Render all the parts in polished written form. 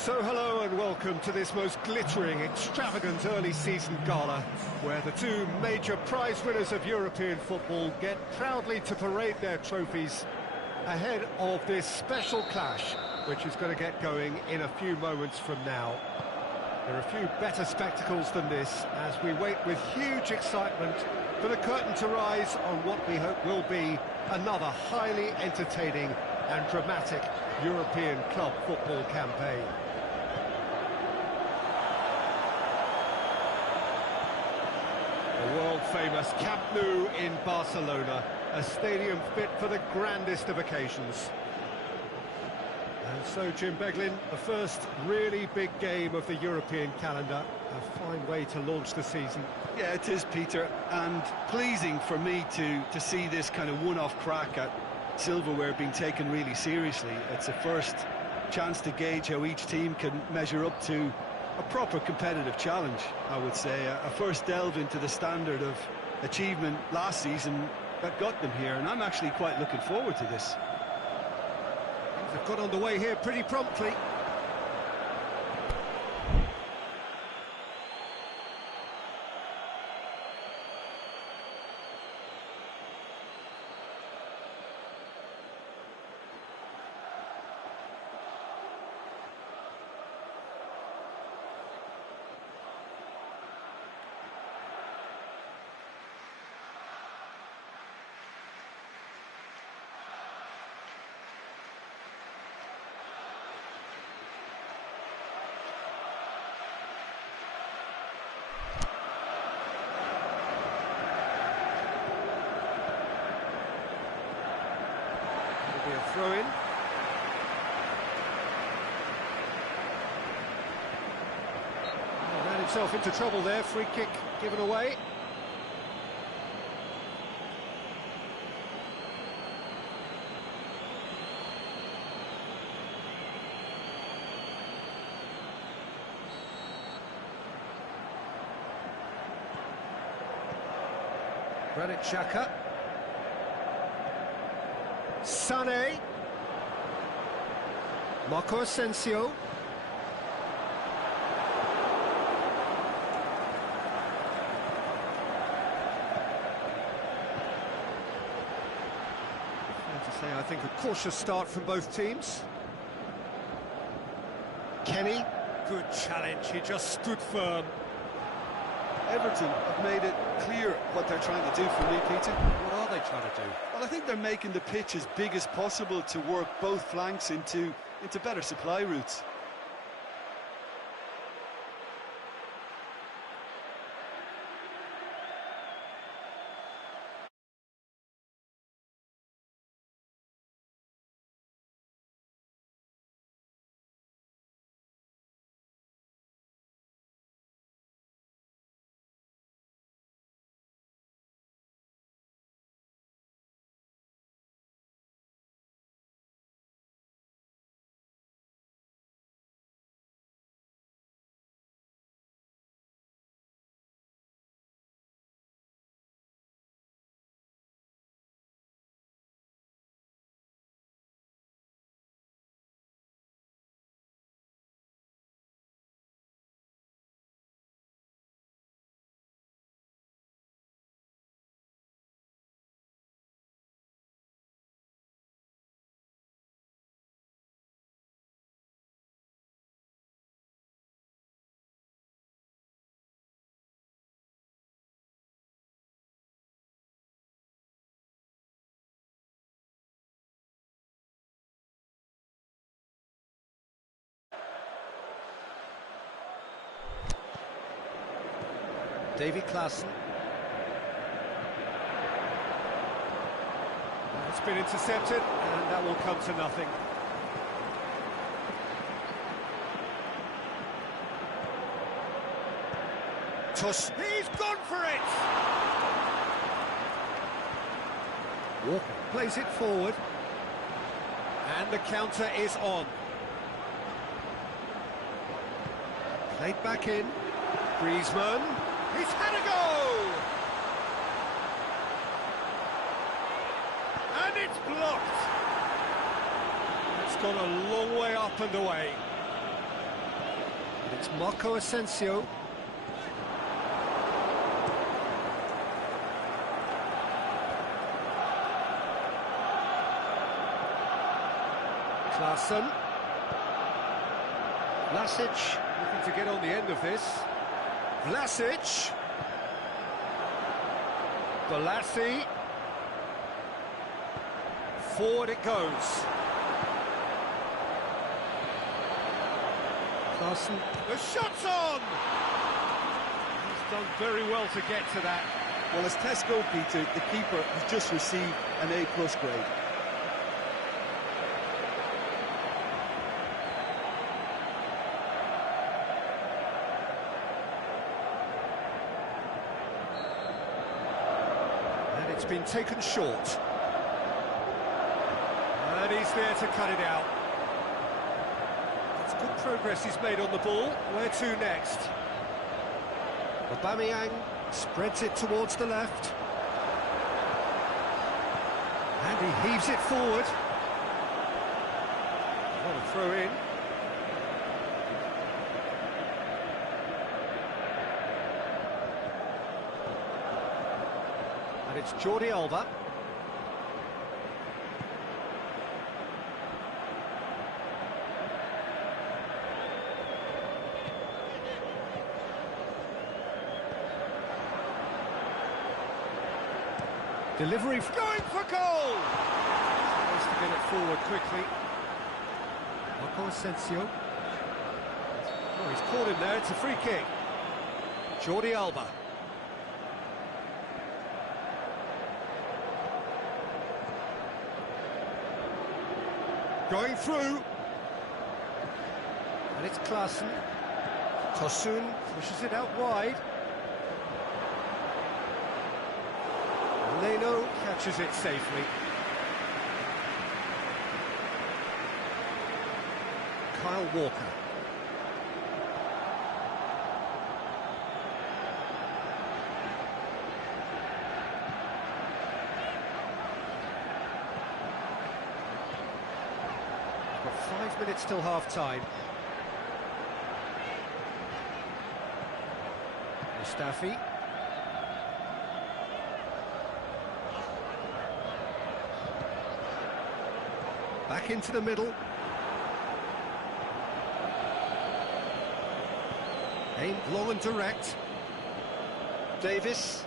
So hello and welcome to this most glittering, extravagant early season gala, where the two major prize winners of European football get proudly to parade their trophies ahead of this special clash, which is going to get going in a few moments from now. There are a few better spectacles than this as we wait with huge excitement for the curtain to rise on what we hope will be another highly entertaining and dramatic European club football campaign. The world-famous Camp Nou in Barcelona, a stadium fit for the grandest of occasions. And so, Jim Beglin, the first really big game of the European calendar, a fine way to launch the season. Yeah, it is, Peter, and pleasing for me to see this kind of one-off crack at silverware being taken really seriously. It's a first chance to gauge how each team can measure up to a proper competitive challenge, I would say. A first delve into the standard of achievement last season that got them here, and I'm actually quite looking forward to this. They've got underway here pretty promptly. A throw-in. Ran himself into trouble there, free kick given away. Granit Xhaka. Sané, Marco Asensio, fair to say, I think, a cautious start from both teams. Kenny, good challenge, he just stood firm. Everton have made it clear what they're trying to do for me, Peter. What are they trying to do? Well, I think they're making the pitch as big as possible to work both flanks into better supply routes. Davy Klaassen. It's been intercepted, and that will come to nothing. Tuss, he's gone for it! Walker plays it forward, and the counter is on. Played back in, Griezmann. He's had a go! And it's blocked! It's gone a long way up and away. And it's Marco Asensio. Klaassen. Vlasic looking to get on the end of this. Vlasic. Balassi. Forward it goes. Klaassen. The shot's on! He's done very well to get to that. Well, as test goal, Peter, the keeper has just received an A+ grade. And it's been taken short. And he's there to cut it out. It's good progress he's made on the ball. Where to next? Aubameyang spreads it towards the left. And he heaves it forward. What a throw in. And it's Jordi Alba. Delivery going for goal! Tries to get it forward quickly. Marco Asensio. Oh, he's caught him there, it's a free kick. Jordi Alba. Going through. And it's Klaassen. Tosun pushes it out wide. Leno catches it safely. Kyle Walker. Got 5 minutes till half-time. Mustafi. Back into the middle. Aimed long and direct. Davis.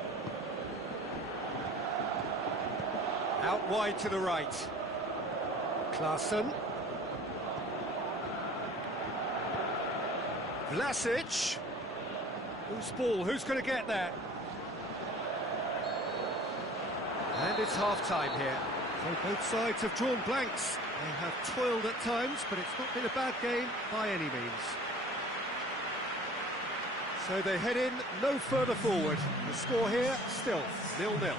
Out wide to the right. Klaassen. Vlasic. Whose ball? Who's going to get that? And it's half-time here. So both sides have drawn blanks. They have toiled at times, but it's not been a bad game by any means. So they head in no further forward. The score here, still 0-0.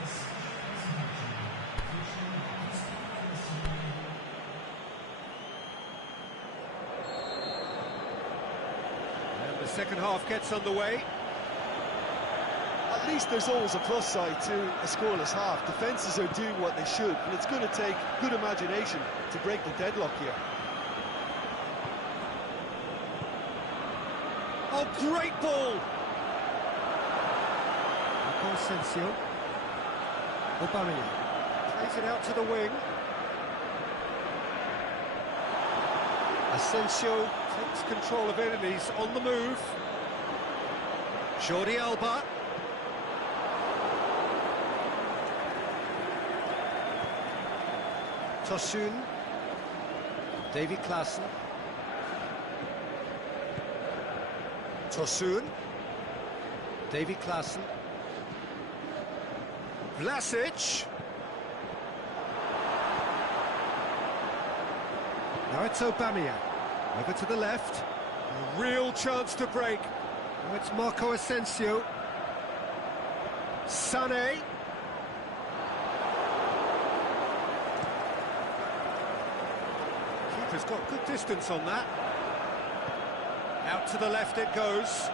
And the second half gets underway. At least there's always a plus side to a scoreless half. Defences are doing what they should, and it's going to take good imagination to break the deadlock here. Oh, great ball! Marco Asensio. Aubameyang plays it out to the wing. Asensio takes control of it and he's on the move. Jordi Alba. Tosun. Davy Klaassen. Tosun. Davy Klaassen. Vlasic. Now it's Aubameyang. Over to the left. A real chance to break. Now it's Marco Asensio. Sané. Keeper's got good distance on that. Out to the left it goes.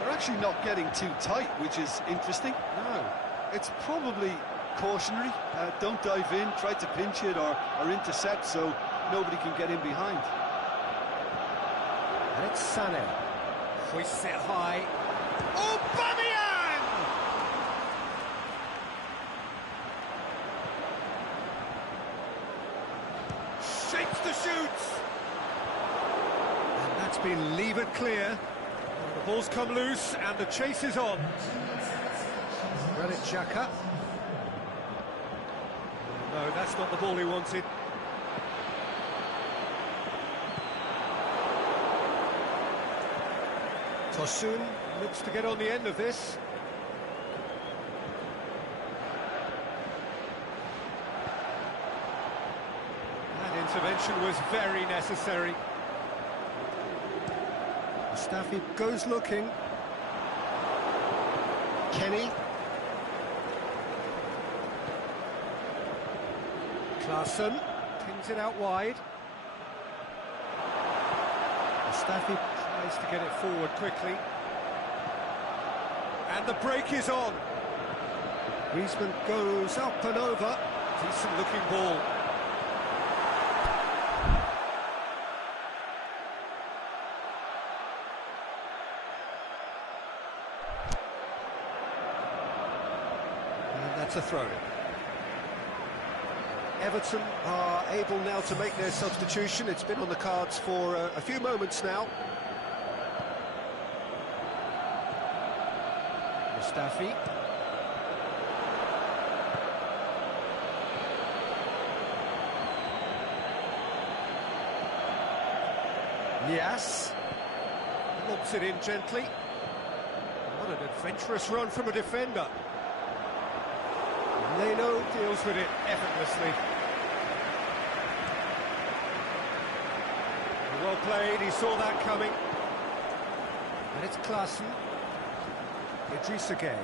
They're actually not getting too tight, which is interesting. No. It's probably cautionary. Don't dive in, try to pinch it or intercept so nobody can get in behind. And it's Sané. Hoists it high. Aubameyang! Shapes the shoot! And that's been levered clear. The ball's come loose and the chase is on. Granit Xhaka. No, that's not the ball he wanted. Tosun looks to get on the end of this. That intervention was very necessary. Mustafi goes looking. Kenny. Klaassen pings it out wide. Mustafi tries to get it forward quickly. And the break is on. Griezmann goes up and over. Decent looking ball. And that's a throw. Everton are able now to make their substitution. It's been on the cards for a few moments now. Mustafi. Nias. Lobs it in gently. What an adventurous run from a defender. Leno deals with it effortlessly. Well played, he saw that coming. And it's Klaassen. Idrissa Gueye.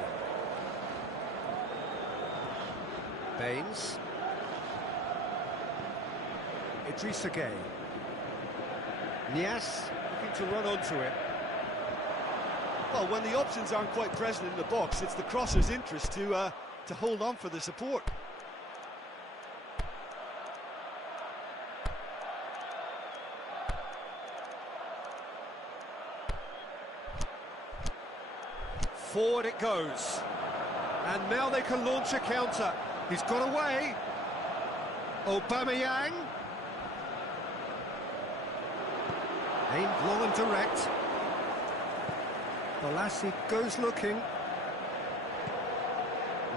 Baines. Idrissa Gueye. Nias looking to run onto it. Well, when the options aren't quite present in the box, it's the crosser's interest to hold on for the support. Forward it goes. And now they can launch a counter. He's got away. Aubameyang. Aimed low and direct. Bolasie goes looking.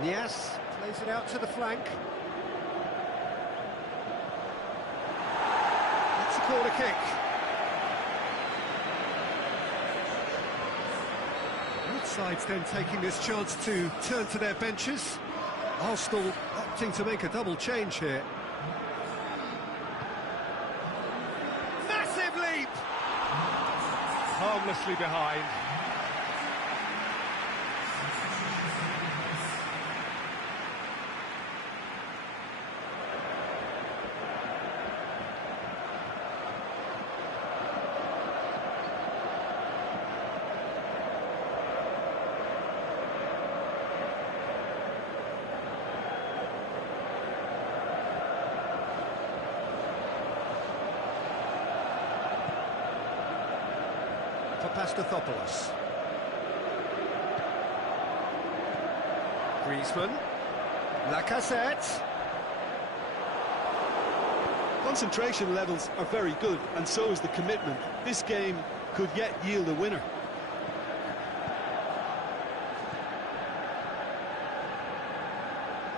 Nias plays it out to the flank. That's a corner kick. Both sides then taking this chance to turn to their benches. Arsenal opting to make a double change here. Massive leap! Harmlessly behind. Papastathopoulos. Griezmann. Lacazette. Concentration levels are very good, and so is the commitment. This game could yet yield a winner.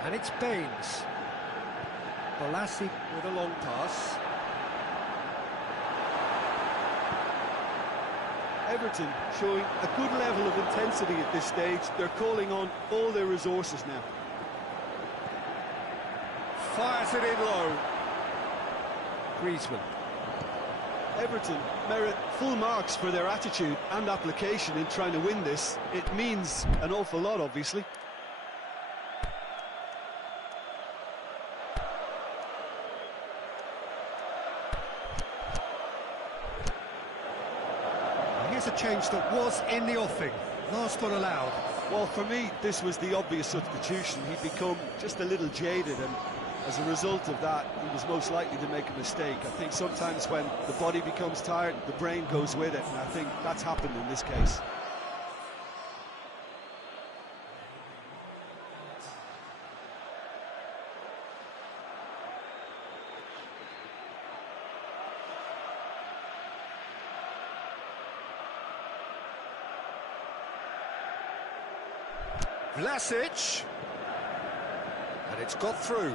And it's Baines. Bolasie with a long pass. Everton showing a good level of intensity at this stage. They're calling on all their resources now. Fires it in low. Griezmann. Everton merit full marks for their attitude and application in trying to win this. It means an awful lot, obviously. Here's a change that was in the offing. Last one allowed. Well, for me, this was the obvious substitution. He'd become just a little jaded, and as a result of that, he was most likely to make a mistake. I think sometimes when the body becomes tired, the brain goes with it, and I think that's happened in this case. Vlasic, and it's got through.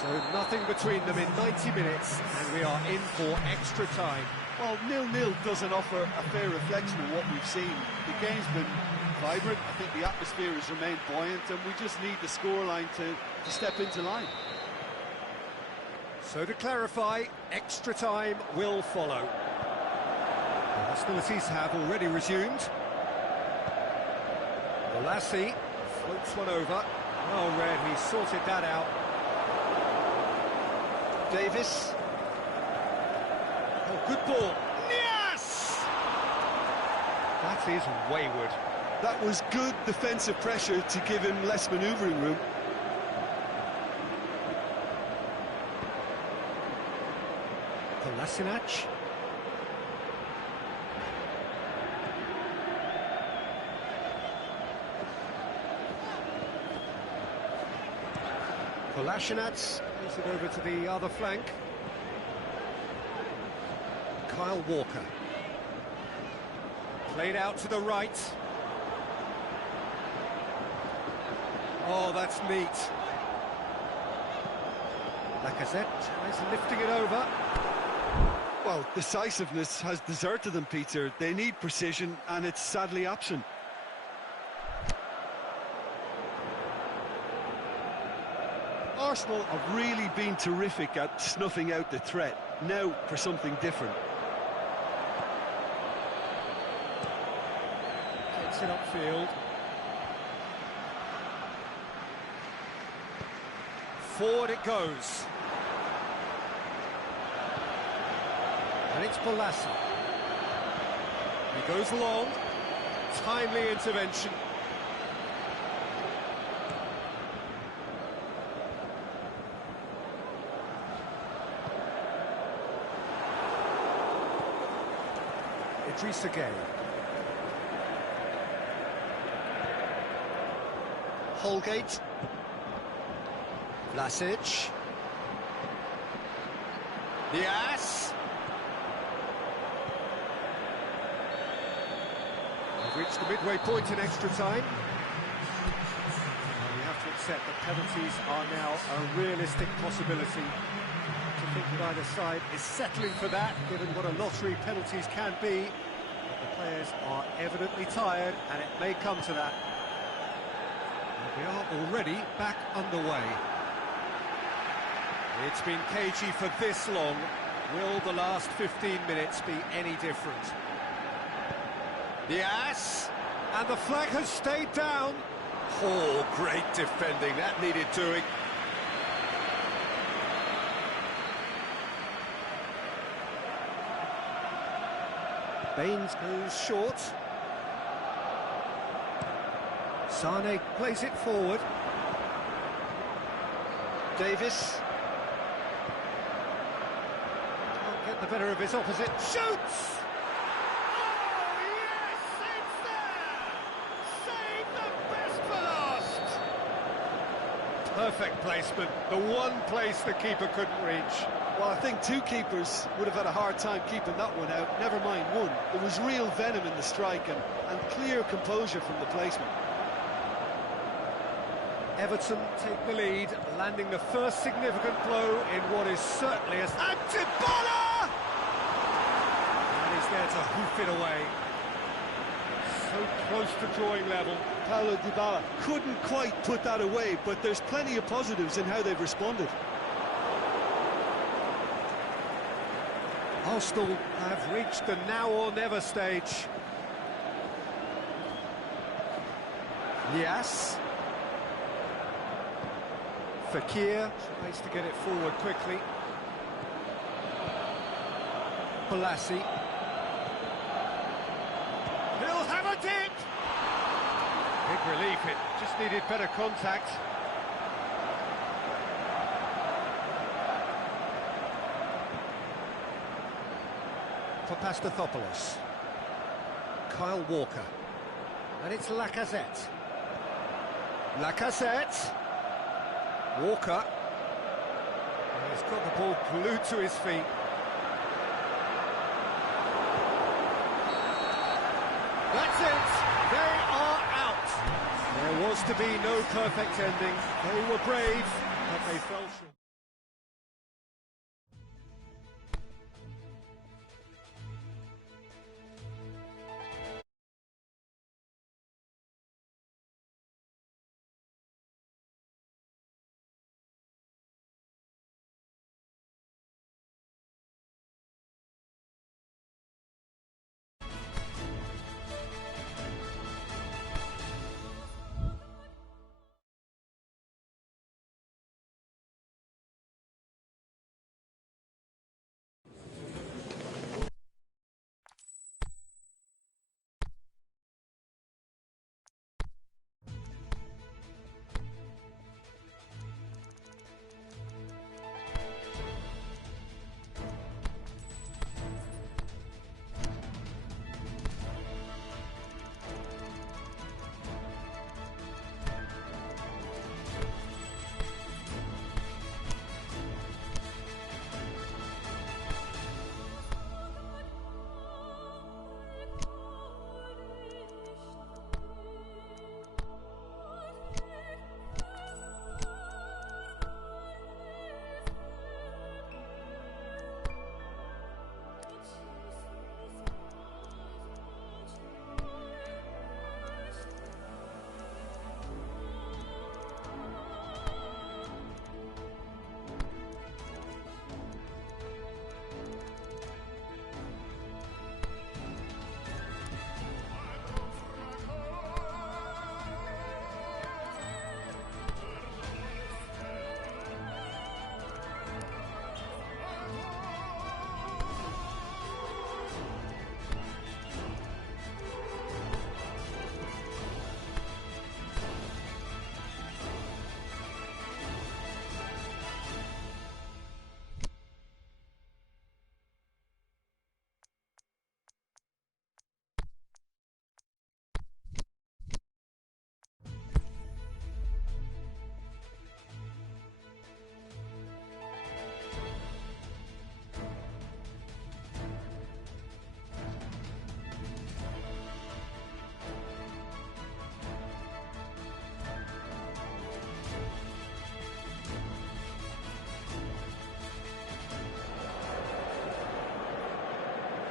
So nothing between them in 90 minutes, and we are in for extra time. Well, 0-0 doesn't offer a fair reflection of what we've seen. The game's been vibrant. I think the atmosphere has remained buoyant, and we just need the scoreline to step into line. So to clarify, extra time will follow. The hostilities have already resumed. Bolassi floats one over. Well read, he sorted that out. Davis. Oh, good ball. Yes! That is wayward. That was good defensive pressure to give him less manoeuvring room. Kolasinac. Kolasinac plays it over to the other flank. Kyle Walker. Played out to the right. Oh, that's neat. Lacazette tries lifting it over. Well, decisiveness has deserted them, Peter. They need precision, and it's sadly absent. Arsenal have really been terrific at snuffing out the threat. Now for something different. Gets it upfield. Forward it goes. And it's Bolassi. He goes long. Timely intervention. Idrissa Gueye. Holgate. Vlasic. Diaz. We've reached the midway point in extra time. We have to accept that penalties are now a realistic possibility. To think that either side is settling for that, given what a lottery penalties can be. The players are evidently tired, and it may come to that. And we are already back underway. It's been cagey for this long. Will the last 15 minutes be any different? Diaz, and the flag has stayed down. Oh, great defending, that needed doing. Baines goes short. Sane plays it forward. Davis. Can't get the better of his opposite. Shoots! Oh, yes, it's there! Save the best for last! Perfect placement, the one place the keeper couldn't reach. Well, I think two keepers would have had a hard time keeping that one out, never mind one. There was real venom in the strike and clear composure from the placement. Everton take the lead, landing the first significant blow in what is certainly a... And Dybala! And he's there to hoof it away. So close to drawing level. Paulo Dybala couldn't quite put that away, but there's plenty of positives in how they've responded. Arsenal have reached the now or never stage. Yes. Fekir tries to get it forward quickly. Bolassi. big relief, it just needed better contact. For Pastathopoulos. Kyle Walker. And it's Lacazette. Lacazette. Walker. And he's got the ball glued to his feet. That's it! They are out! There was to be no perfect ending. They were brave, but they fell short.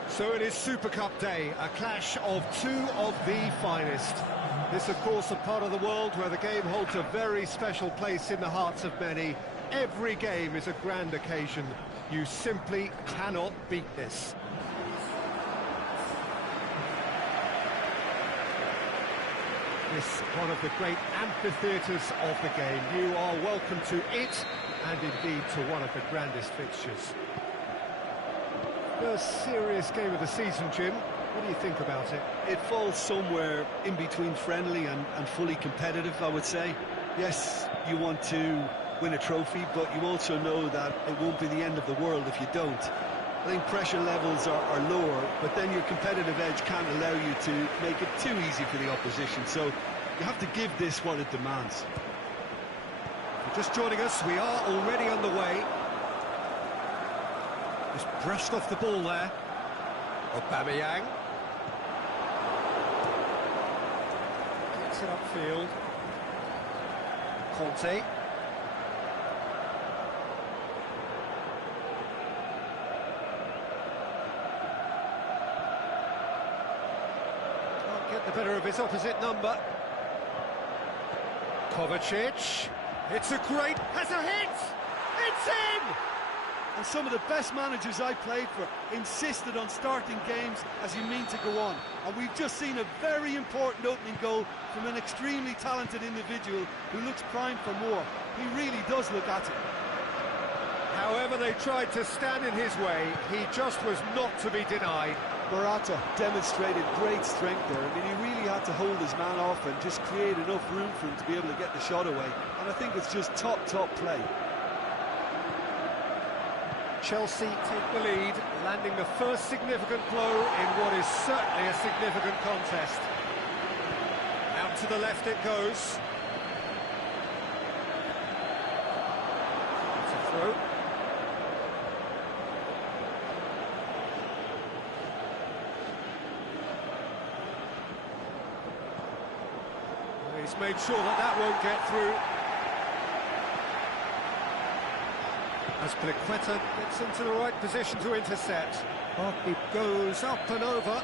So it is Super Cup day, a clash of two of the finest. This, of course, a part of the world where the game holds a very special place in the hearts of many. Every game is a grand occasion. You simply cannot beat this. This is one of the great amphitheatres of the game. You are welcome to it, and indeed to one of the grandest fixtures. First serious game of the season, Jim. What do you think about it? It falls somewhere in between friendly and fully competitive, I would say. Yes, you want to win a trophy, but you also know that it won't be the end of the world if you don't. I think pressure levels are lower, but then your competitive edge can't allow you to make it too easy for the opposition, so you have to give this what it demands. If you're just joining us, we are already underway. Just brushed off the ball there. Aubameyang. Gets it upfield. Conte. Can't get the better of his opposite number. Kovacic. It's a great... has a hit! It's in! And some of the best managers I played for insisted on starting games as you mean to go on. And we've just seen a very important opening goal from an extremely talented individual who looks primed for more. He really does look at it. However they tried to stand in his way, he just was not to be denied. Morata demonstrated great strength there. I mean, he really had to hold his man off and just create enough room for him to be able to get the shot away. And I think it's just top play. Chelsea take the lead, landing the first significant blow in what is certainly a significant contest. Out to the left it goes. It's a throw. He's made sure that won't get through. As Pliqueta gets into the right position to intercept. It goes up and over.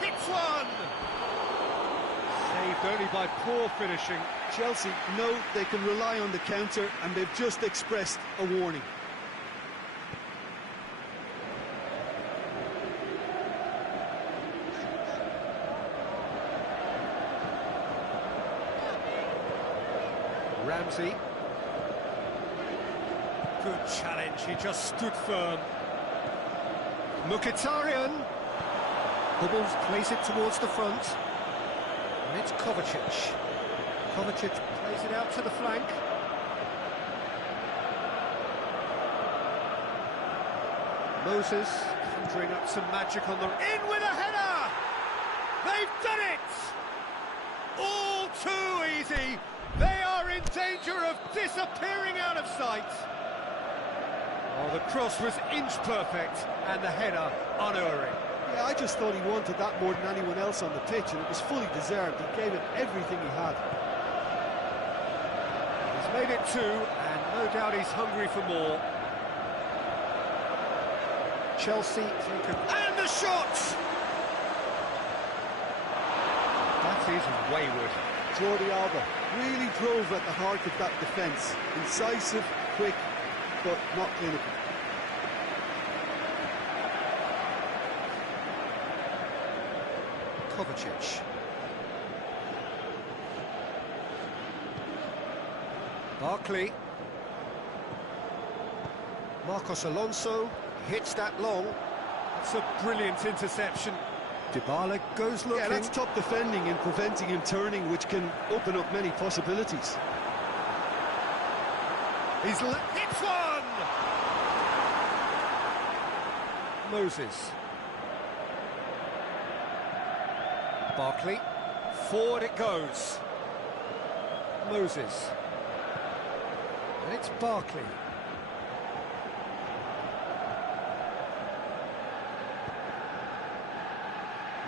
Hits one! Saved only by poor finishing. Chelsea know they can rely on the counter, and they've just expressed a warning. Ramsey. Good challenge, he just stood firm. Mkhitaryan. Hummels plays it towards the front. And it's Kovacic. Kovacic plays it out to the flank. Moses conjuring up some magic on the... In with a header! They've done it! All too easy! They are in danger of disappearing out of sight. Oh, the cross was inch perfect and the header unerring. Yeah, I just thought he wanted that more than anyone else on the pitch, and it was fully deserved. He gave it everything he had. He's made it two, and no doubt he's hungry for more. Chelsea take a... And the shot! That is wayward. Jordi Alba really drove at the heart of that defence. Incisive, quick, but not clinical. Kovacic. Barkley. Marcos Alonso hits that long. That's a brilliant interception. Dybala goes looking. Yeah, that's top defending and preventing him turning, which can open up many possibilities. Hits one! Moses. Barkley. Forward it goes. Moses. And it's Barkley.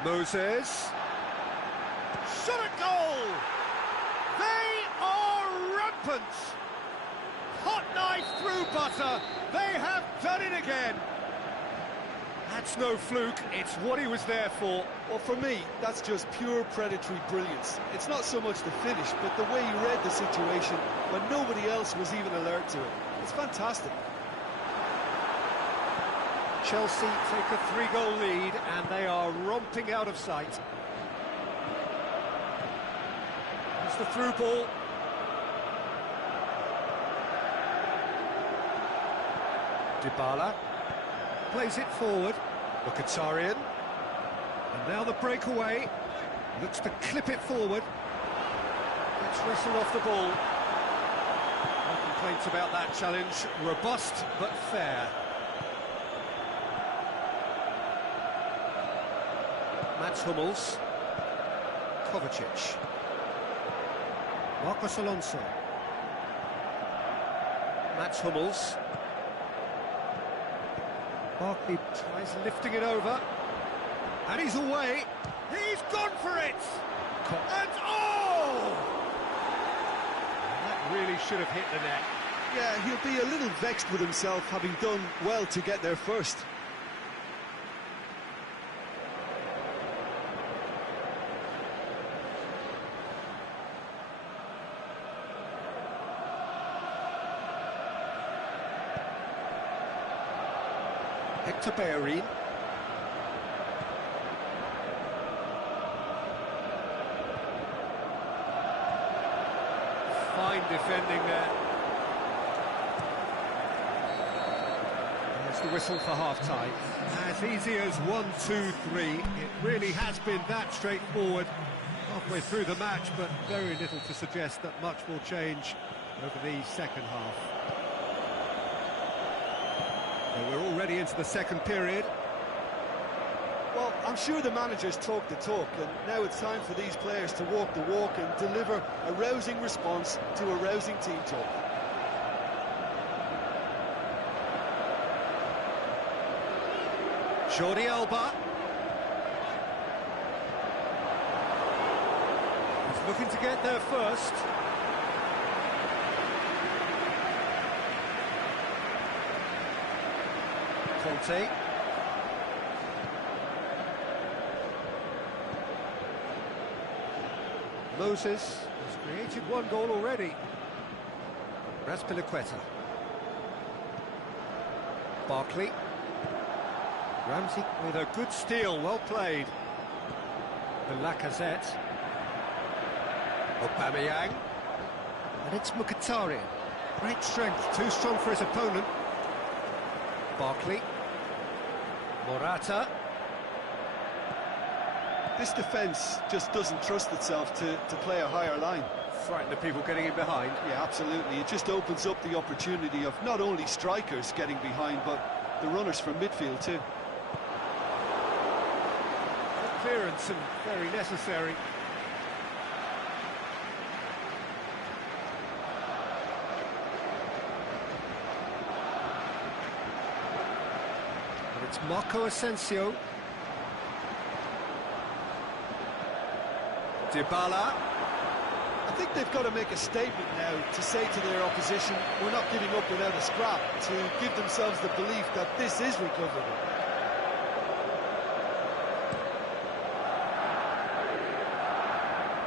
Moses. Shot at goal! They are rampant! Hot knife through butter. They have done it again. That's no fluke, it's what he was there for. Well, for me, that's just pure predatory brilliance. It's not so much the finish, but the way he read the situation when nobody else was even alert to it. It's fantastic. Chelsea take a 3-goal lead and they are romping out of sight. It's the through ball. Dybala plays it forward. Mkhitaryan. And now the breakaway. Looks to clip it forward. Gets wrestled off the ball. No complaints about that challenge. Robust but fair. Mats Hummels. Kovacic. Marcos Alonso. Mats Hummels. Barkley tries lifting it over. And he's away. He's gone for it! And oh! That really should have hit the net. Yeah, he'll be a little vexed with himself, having done well to get there first. Hector Bellerin. Fine defending there. There's the whistle for half-time. As easy as 1-2-3. It really has been that straightforward halfway through the match, but very little to suggest that much will change over the second half. So we're already into the second period. Well, I'm sure the managers talk the talk, and now it's time for these players to walk the walk and deliver a rousing response to a rousing team talk. Jordi Alba. He's looking to get there first. Conte. Moses has created one goal already. Raspilicueta. Barkley. Ramsey with a good steal, well played. The Lacazette. Aubameyang. And it's Mkhitaryan. Great strength, too strong for his opponent. Barkley. Morata. This defence just doesn't trust itself to play a higher line. Frighten the people getting in behind. Yeah, absolutely. It just opens up the opportunity of not only strikers getting behind, but the runners from midfield too. Good clearance and very necessary. And it's Marco Asensio. Dybala. I think they've got to make a statement now to say to their opposition, we're not giving up without a scrap, to give themselves the belief that this is recoverable.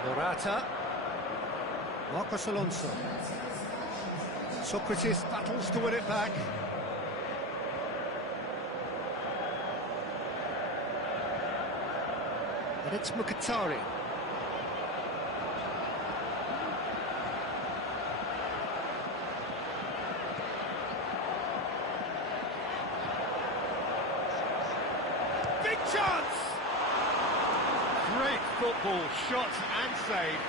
Morata. Marcos Alonso. Socrates battles to win it back. And it's Mkhitaryan. Big chance! Great football, shot and save.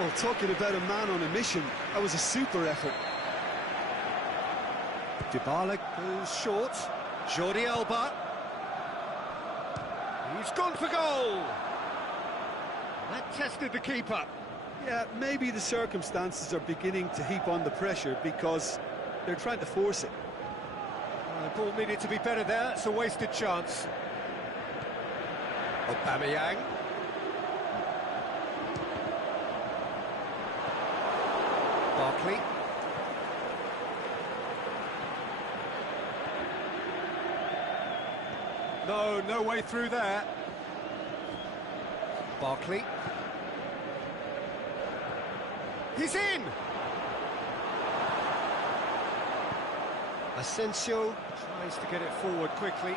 Well, talking about a man on a mission, that was a super effort. Dybala goes short. Jordi Alba. He's gone for goal. That tested the keeper. Yeah, maybe the circumstances are beginning to heap on the pressure because they're trying to force it. The ball needed to be better there. It's a wasted chance. Aubameyang. Barkley. No way through there. Barkley. He's in! Asensio tries to get it forward quickly.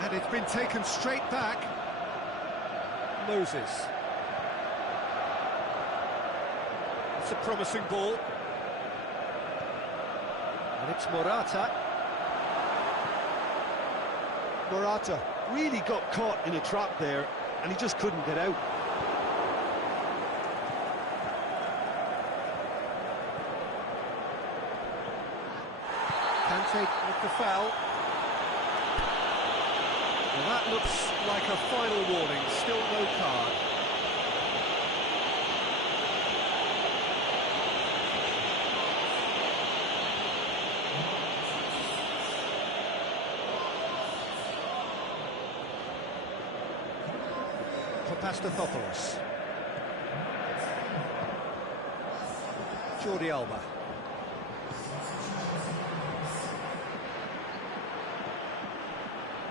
And it's been taken straight back. Moses. It's a promising ball. And it's Morata. Morata really got caught in a trap there, and he just couldn't get out. Kante with the foul. Well, that looks like a final warning, still no card. Papastathopoulos. Jordi Alba.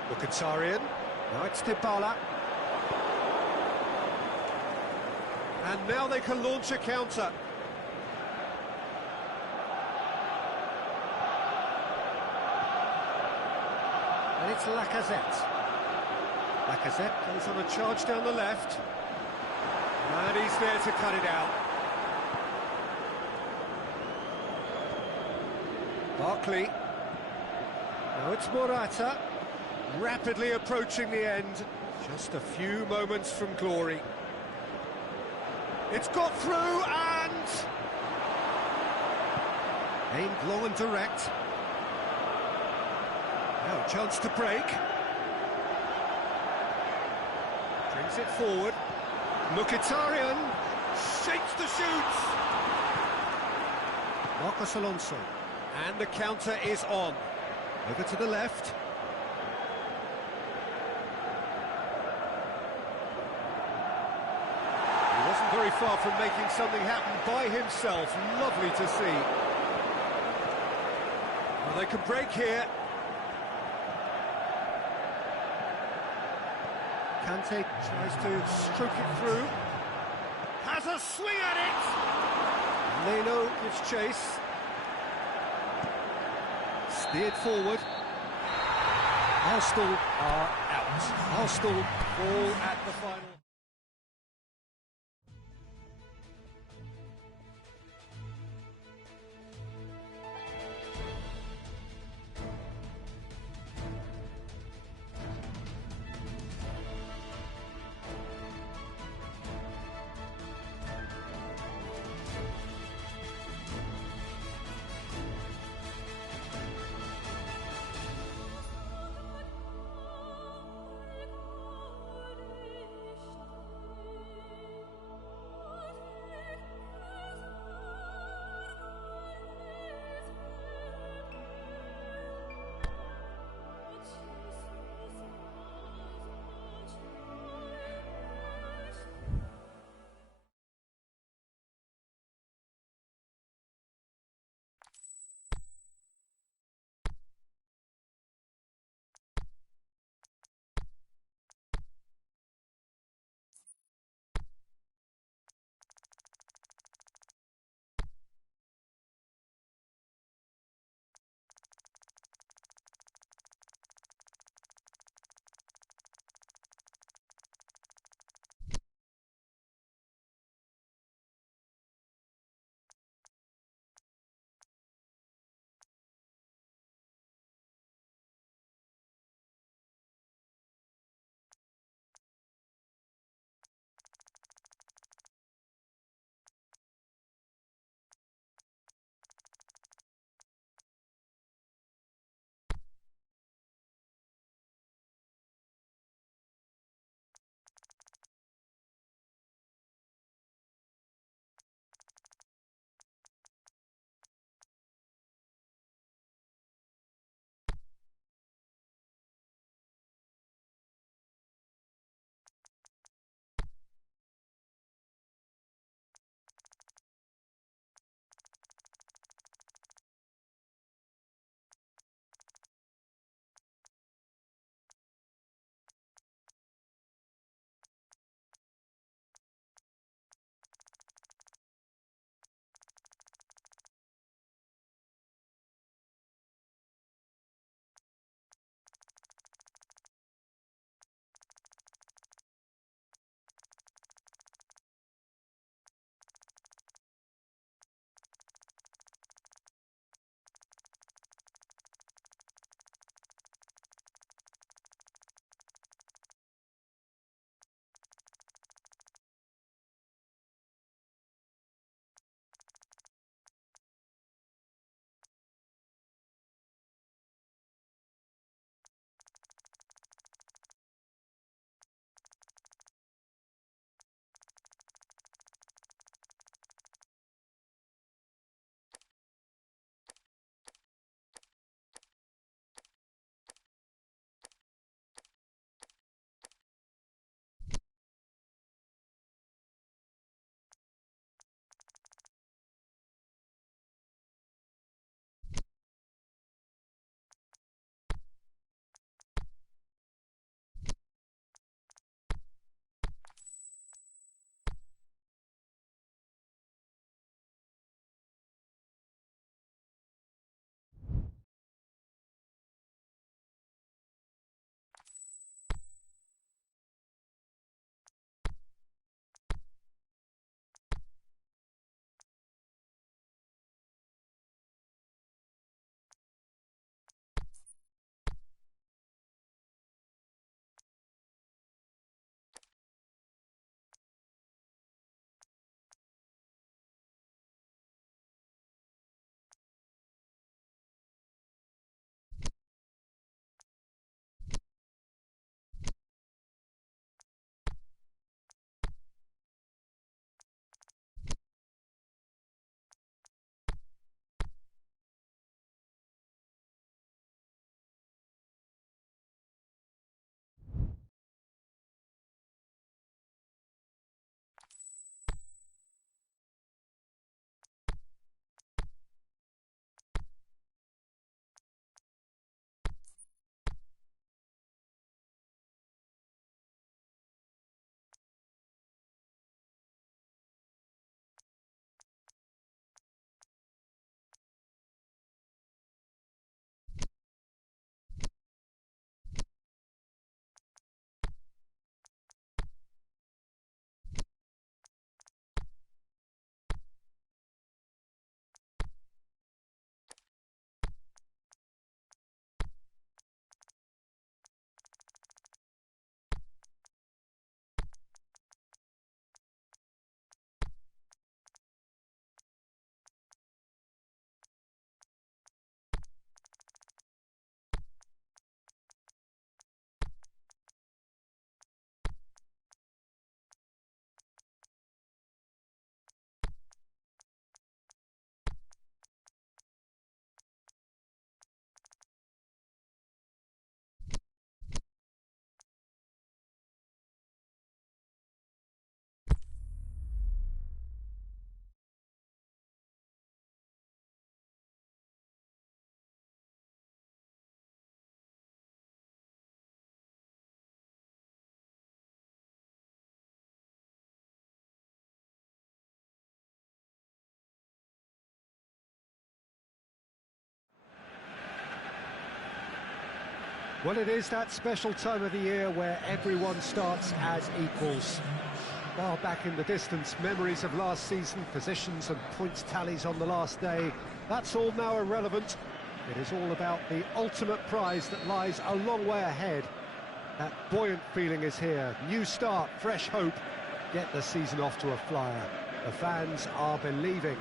Mkhitaryan. Now it's Dybala. And now they can launch a counter. And it's Lacazette. Lacazette goes on a charge down the left. And he's there to cut it out. Barkley. Now it's Morata. Rapidly approaching the end. Just a few moments from glory. It's got through and... aimed low and direct. Now a chance to break. Brings it forward. Mkhitaryan shapes the shoots. Marcos Alonso. And the counter is on. Over to the left. He wasn't very far from making something happen by himself. Lovely to see. Well, they could break here. Kante tries to stroke it through. Has a swing at it! Leno gives chase. Steered forward. Arsenal are out. Arsenal fall at the final. Well, it is that special time of the year where everyone starts as equals. Far back in the distance, memories of last season, positions and points tallies on the last day, that's all now irrelevant. It is all about the ultimate prize that lies a long way ahead. That buoyant feeling is here. New start, fresh hope. Get the season off to a flyer. The fans are believing.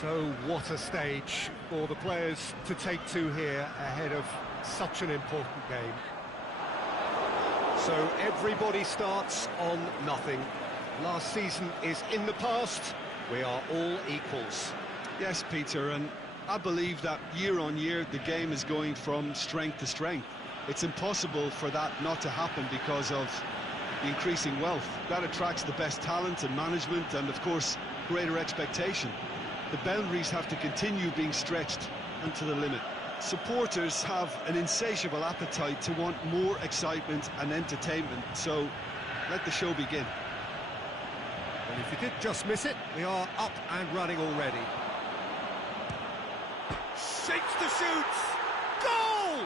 So what a stage for the players to take to here ahead of such an important game. So everybody starts on nothing. Last season is in the past. We are all equals. Yes, Peter, and I believe that year on year the game is going from strength to strength. It's impossible for that not to happen because of the increasing wealth. That attracts the best talent and management and, of course, greater expectation. The boundaries have to continue being stretched and to the limit. Supporters have an insatiable appetite to want more excitement and entertainment, so let the show begin. Well, if you did just miss it, we are up and running already. Shapes to shoot! Goal!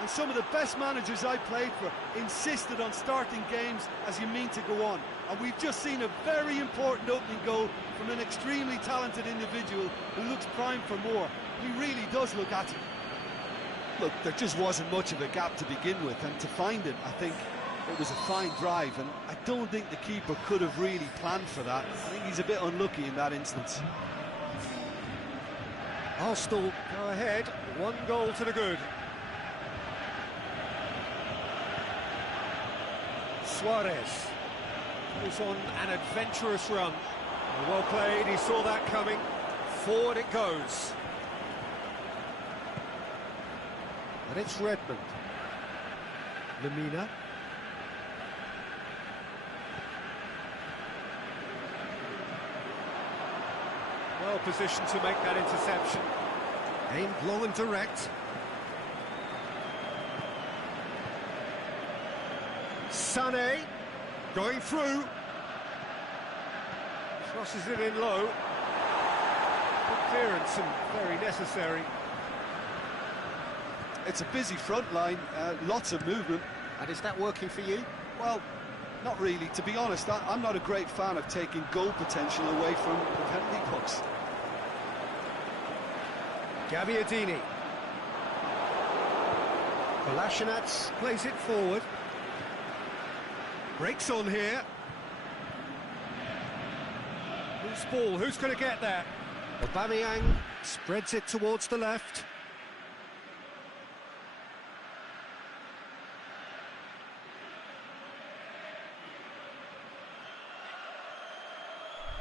And some of the best managers I played for insisted on starting games as you mean to go on. And we've just seen a very important opening goal from an extremely talented individual who looks primed for more. He really does look at it. Look, there just wasn't much of a gap to begin with, and to find it, I think it was a fine drive, and I don't think the keeper could have really planned for that. I think he's a bit unlucky in that instance. Arsenal go ahead, 1 goal to the good. Suarez goes on an adventurous run. Well played, he saw that coming. Forward it goes. And it's Redmond. Lemina. Well positioned to make that interception. Aimed long and direct. Sané going through. Crosses it in low. Good clearance and very necessary. It's a busy front line, lots of movement. And is that working for you? Well, not really. To be honest, I'm not a great fan of taking goal potential away from the penalty box. Gabbiadini. Kolasinac plays it forward. Breaks on here. Who's ball? Who's going to get that? Aubameyang spreads it towards the left.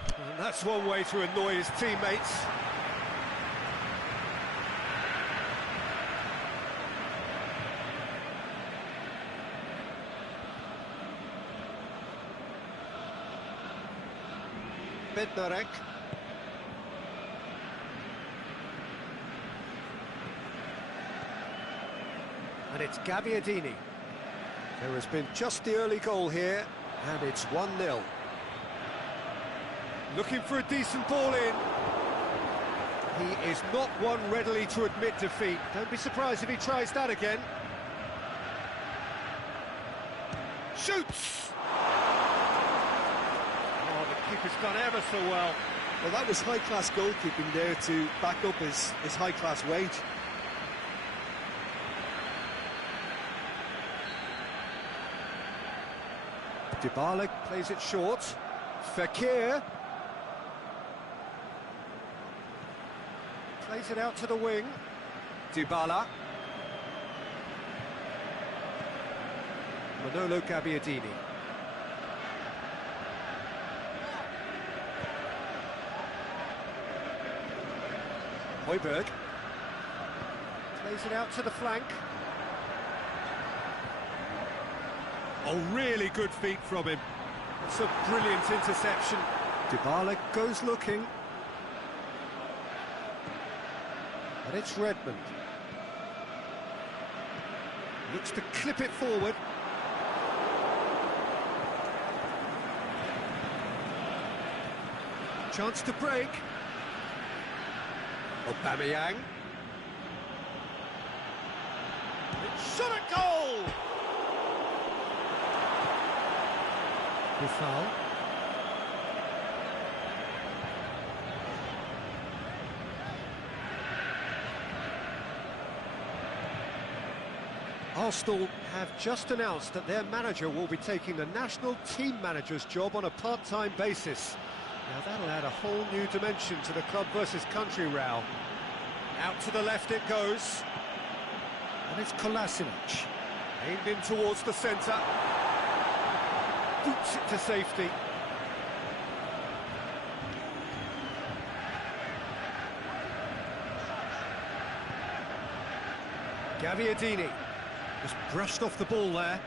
And that's one way to annoy his teammates. Bednarek. And it's Gabbiadini. There has been just the early goal here, and it's 1-0. Looking for a decent ball in. He is not one readily to admit defeat. Don't be surprised if he tries that again. Shoots! Keeper's done ever so well. Well, that was high-class goalkeeping there to back up his high-class wage. Dybala plays it short. Fekir plays it out to the wing. Dybala. Manolo Gabbiadini. Højbjerg plays it out to the flank. Oh, really good feet from him. It's a brilliant interception. Dybala goes looking. And it's Redmond. Looks to clip it forward. Chance to break. Aubameyang. It's shot at goal! Buffal. Arsenal have just announced that their manager will be taking the national team manager's job on a part-time basis. Now that'll add a whole new dimension to the club versus country row. Out to the left it goes. And it's Kolasinac. Aimed in towards the centre. Boots it to safety. Gaviadini just brushed off the ball there.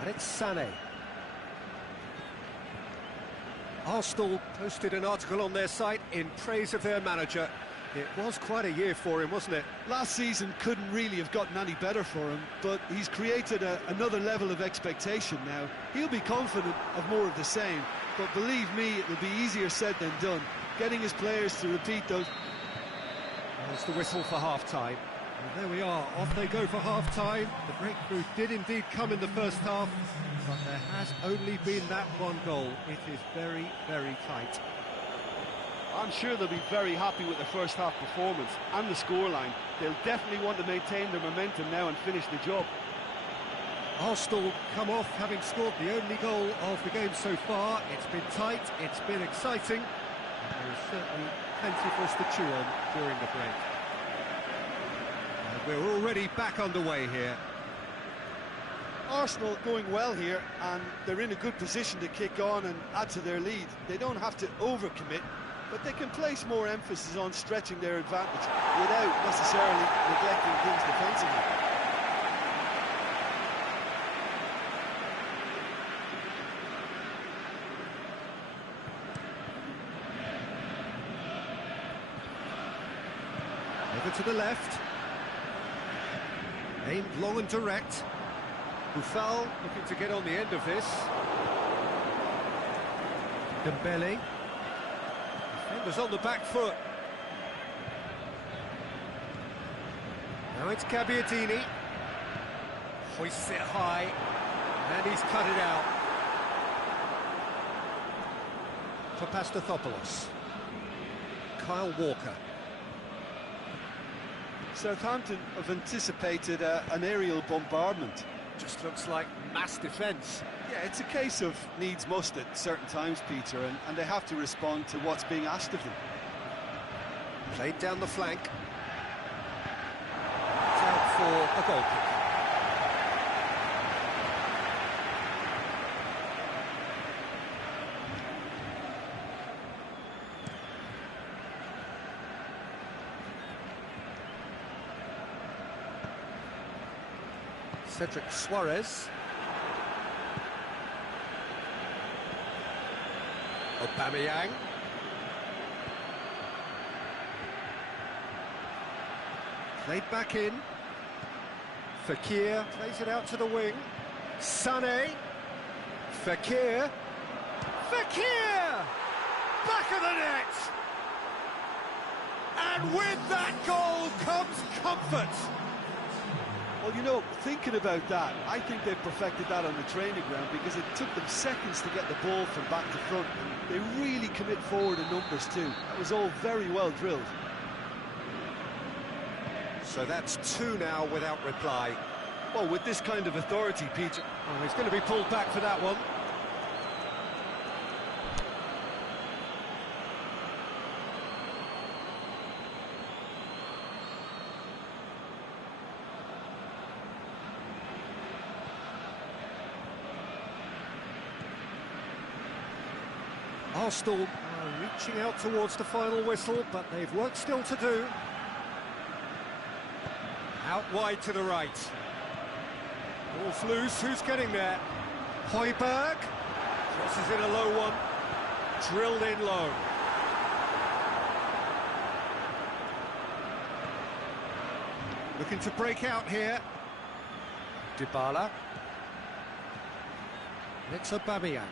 And it's Sané. Arsenal posted an article on their site in praise of their manager. It was quite a year for him, wasn't it? Last season couldn't really have gotten any better for him, but he's created another level of expectation now. He'll be confident of more of the same, but believe me, it'll be easier said than done. Getting his players to repeat those... There's the whistle for half-time. And there we are, off they go for half-time. The breakthrough did indeed come in the first half, but there has only been that one goal. It is very, very tight. I'm sure they'll be very happy with their first half performance and the scoreline. They'll definitely want to maintain their momentum now and finish the job. Arsenal come off having scored the only goal of the game so far. It's been tight, it's been exciting, and there is certainly plenty for us to chew on during the break. And we're already back underway here. Arsenal going well here, and they're in a good position to kick on and add to their lead. They don't have to overcommit, but they can place more emphasis on stretching their advantage without necessarily neglecting things defensively. Over to the left. Aimed long and direct. Buffal looking to get on the end of this. Dembele. Defenders on the back foot. Now it's Gabiadini. Hoists it high. And he's cut it out. For Pastathopoulos. Kyle Walker. Southampton have anticipated an aerial bombardment. Just looks like mass defence. Yeah, it's a case of needs must at certain times, Peter, and they have to respond to what's being asked of them. Played down the flank. It's out for a goal kick. Cedric Suarez. Aubameyang. Played back in. Fekir plays it out to the wing. Sané. Fekir. Fekir! Back of the net! And with that goal comes comfort. Well, you know, thinking about that, I think they've perfected that on the training ground because it took them seconds to get the ball from back to front. And they really commit forward in numbers too. That was all very well drilled. So that's two now without reply. Well, with this kind of authority, Peter... Oh, he's going to be pulled back for that one. Arsenal are reaching out towards the final whistle, but they've work still to do. Out wide to the right. Ball's loose, who's getting there? Højbjerg. Crosses in a low one. Drilled in low. Looking to break out here. Dybala. It's Aubameyang.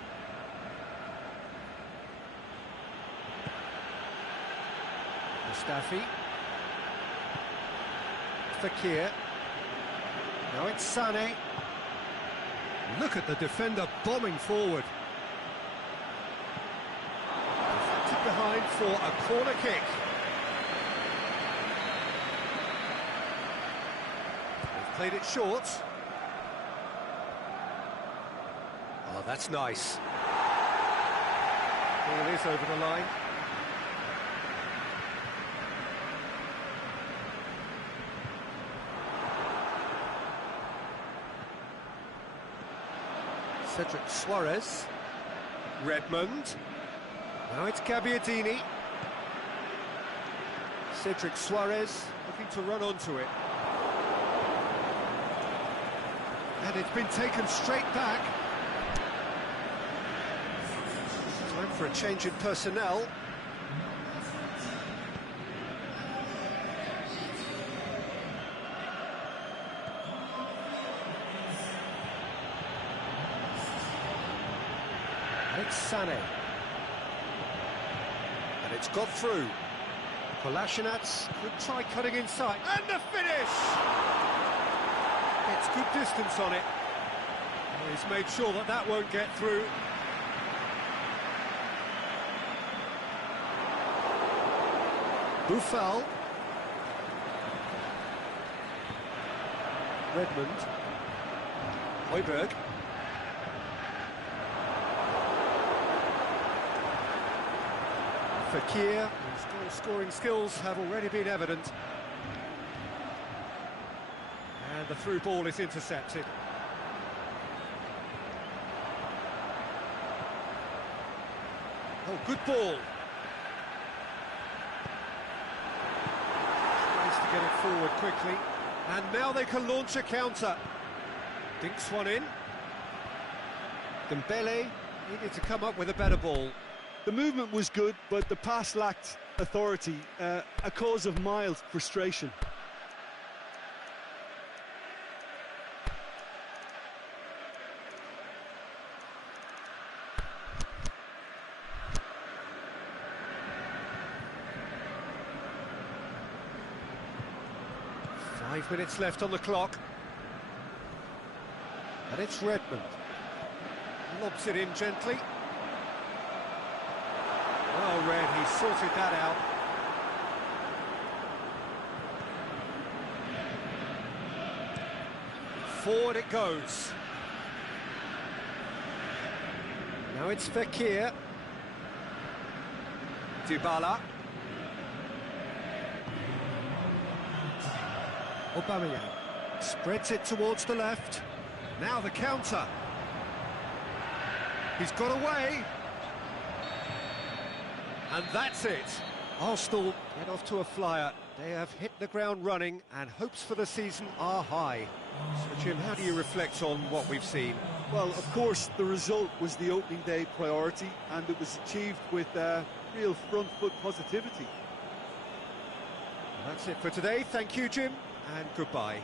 Mustafi. Fekir. Now it's Sané. Look at the defender bombing forward. Deflected behind for a corner kick. They've played it short. Oh, that's nice. Well, it is over the line. Cedric Suarez. Redmond. Now it's Gabbiadini. Cedric Suarez looking to run onto it. And it's been taken straight back. Time for a change in personnel. It's Sané. And it's got through. Kolasinac could try cutting inside. And the finish! It's good distance on it. Well, he's made sure that that won't get through. Buffal. Redmond. Højbjerg. Fekir, whose scoring skills have already been evident. And the through ball is intercepted. Oh, good ball. Tries to get it forward quickly. And now they can launch a counter. Dinks one in. Dembele needed to come up with a better ball. The movement was good, but the pass lacked authority, a cause of mild frustration. Five minutes left on the clock. And it's Redmond. Lobs it in gently. Well read, he sorted that out. Forward it goes. Now it's Fekir. Dybala. Aubameyang spreads it towards the left. Now the counter. He's got away. And that's it. Arsenal get off to a flyer. They have hit the ground running and hopes for the season are high. So, Jim, how do you reflect on what we've seen? Well, of course, the result was the opening day priority, and it was achieved with real front foot positivity. That's it for today. Thank you, Jim, and goodbye.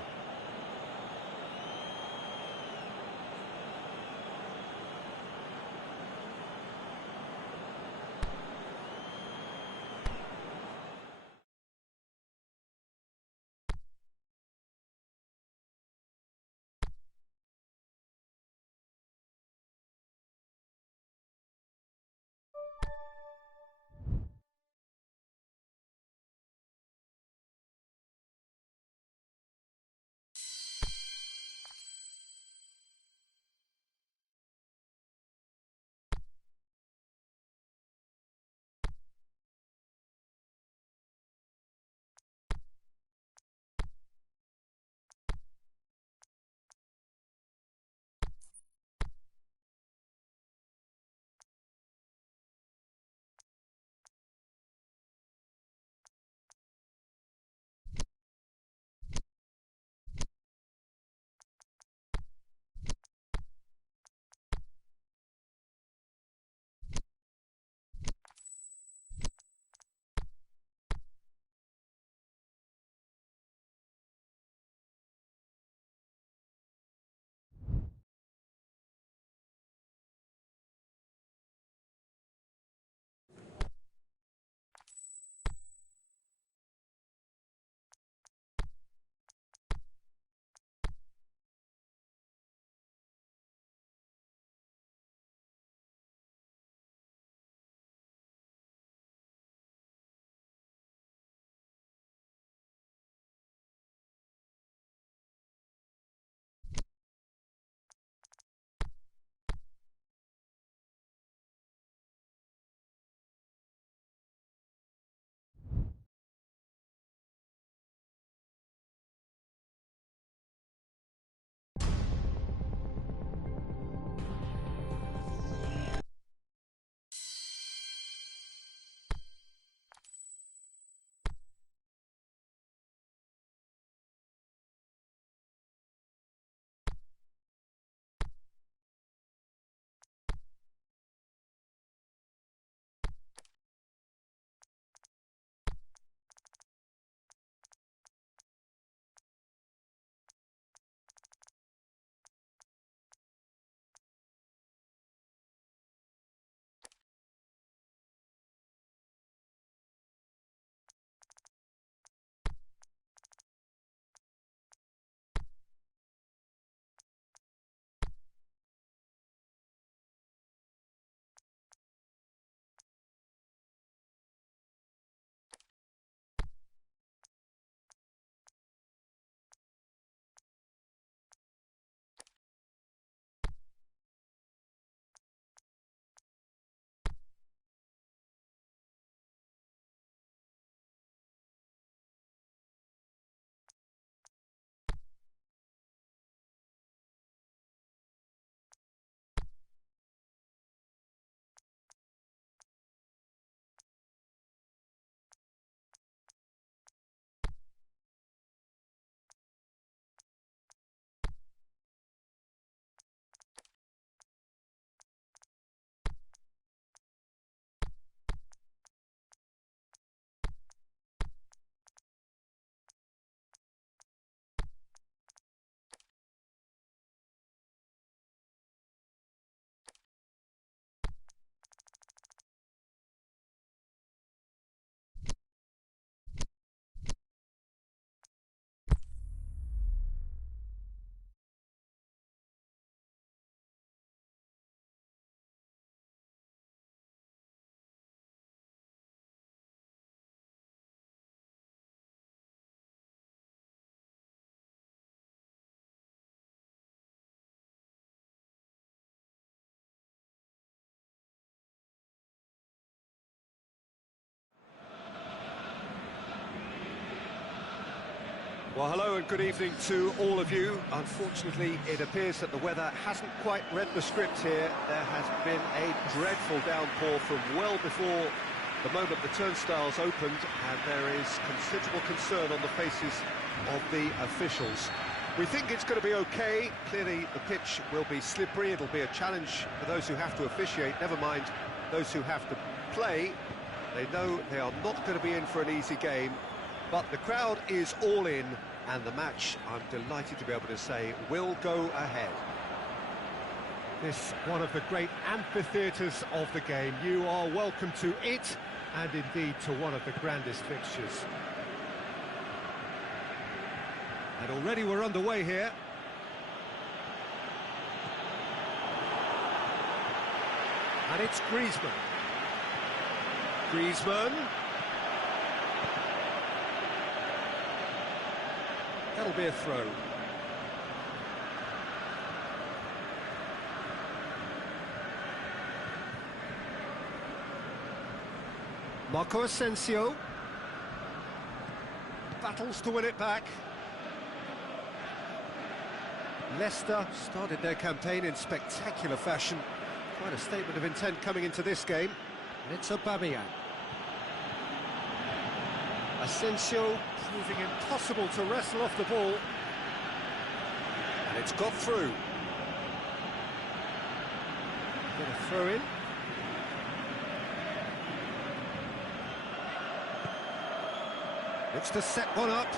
Well, hello and good evening to all of you. Unfortunately, it appears that the weather hasn't quite read the script here. There has been a dreadful downpour from well before the moment the turnstiles opened, and there is considerable concern on the faces of the officials. We think it's going to be okay. Clearly, the pitch will be slippery. It'll be a challenge for those who have to officiate, never mind those who have to play. They know they are not going to be in for an easy game, but the crowd is all in, and the match, I'm delighted to be able to say, will go ahead. This one of the great amphitheatres of the game. You are welcome to it, and indeed to one of the grandest fixtures. And already we're underway here. And it's Griezmann. Griezmann. That'll be a throw. Marco Asensio. Battles to win it back. Leicester started their campaign in spectacular fashion. Quite a statement of intent coming into this game. And it's Aubameyang. Asensio proving impossible to wrestle off the ball. And it's got through. Get a throw in. Looks to set one up.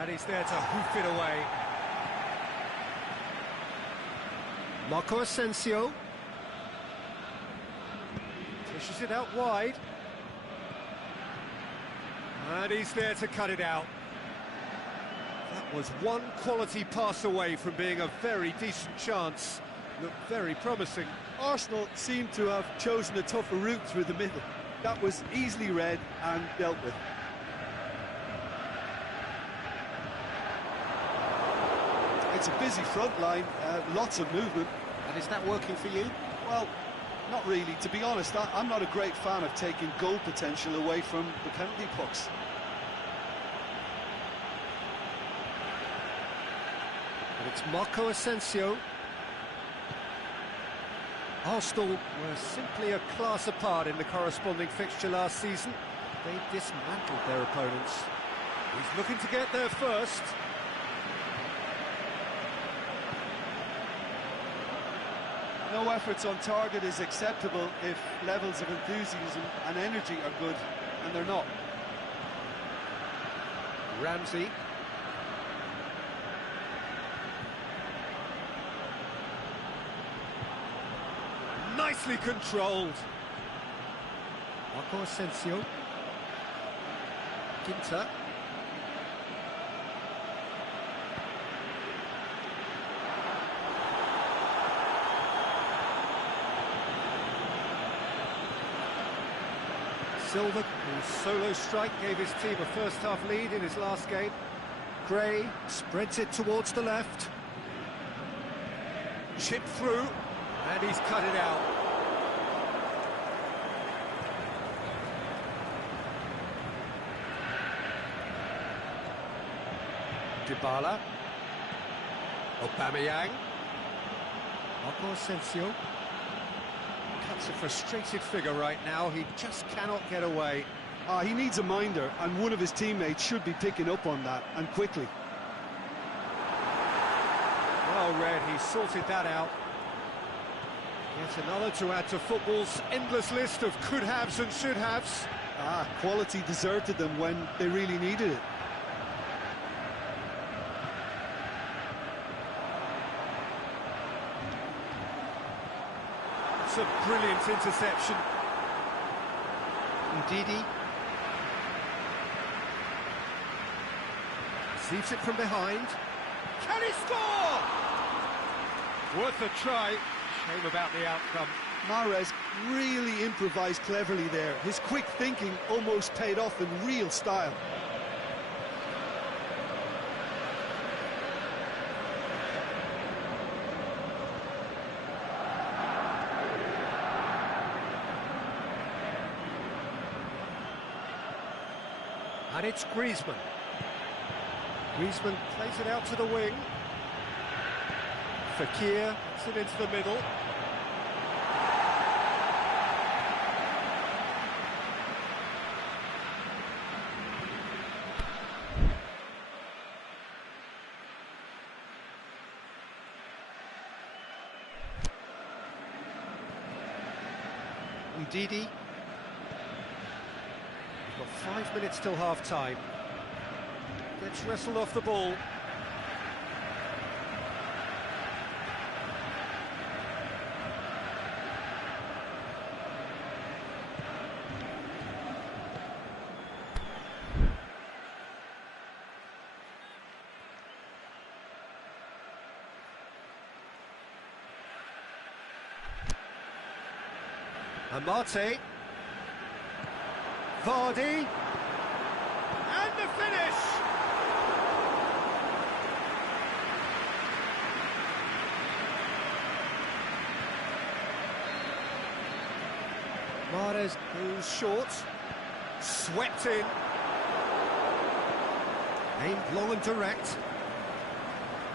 And he's there to hoof it away. Marco Asensio. Pushes it out wide. And he's there to cut it out. That was one quality pass away from being a very decent chance. Looked very promising. Arsenal seem to have chosen a tougher route through the middle. That was easily read and dealt with. It's a busy front line, lots of movement. And is that working for you? Well, not really. To be honest, I'm not a great fan of taking goal potential away from the penalty box. And it's Marco Asensio. Arsenal were simply a class apart in the corresponding fixture last season. They dismantled their opponents. He's looking to get there first. No efforts on target is acceptable if levels of enthusiasm and energy are good, and they're not. Ramsey. Nicely controlled. Marco Asensio. Ginter. Silva, whose solo strike gave his team a first-half lead in his last game. Gray spreads it towards the left. Chip through, and he's cut it out. Dybala. Aubameyang. Marco Asensio. Cuts a frustrated figure right now. He just cannot get away. He needs a minder, and one of his teammates should be picking up on that, and quickly. Well read, he sorted that out. Yet another to add to football's endless list of could-haves and should-haves. Quality deserted them when they really needed it. It's a brilliant interception. Ndidi. Receives it from behind. Can he score? Worth a try. Shame about the outcome. Mahrez really improvised cleverly there. His quick thinking almost paid off in real style. And it's Griezmann. Griezmann plays it out to the wing. Fekir puts it into the middle. Ndidi. Got 5 minutes till half-time. Gets wrestled off the ball. Amate. Vardy. And the finish! Mahrez goes short. Swept in. Aimed long and direct.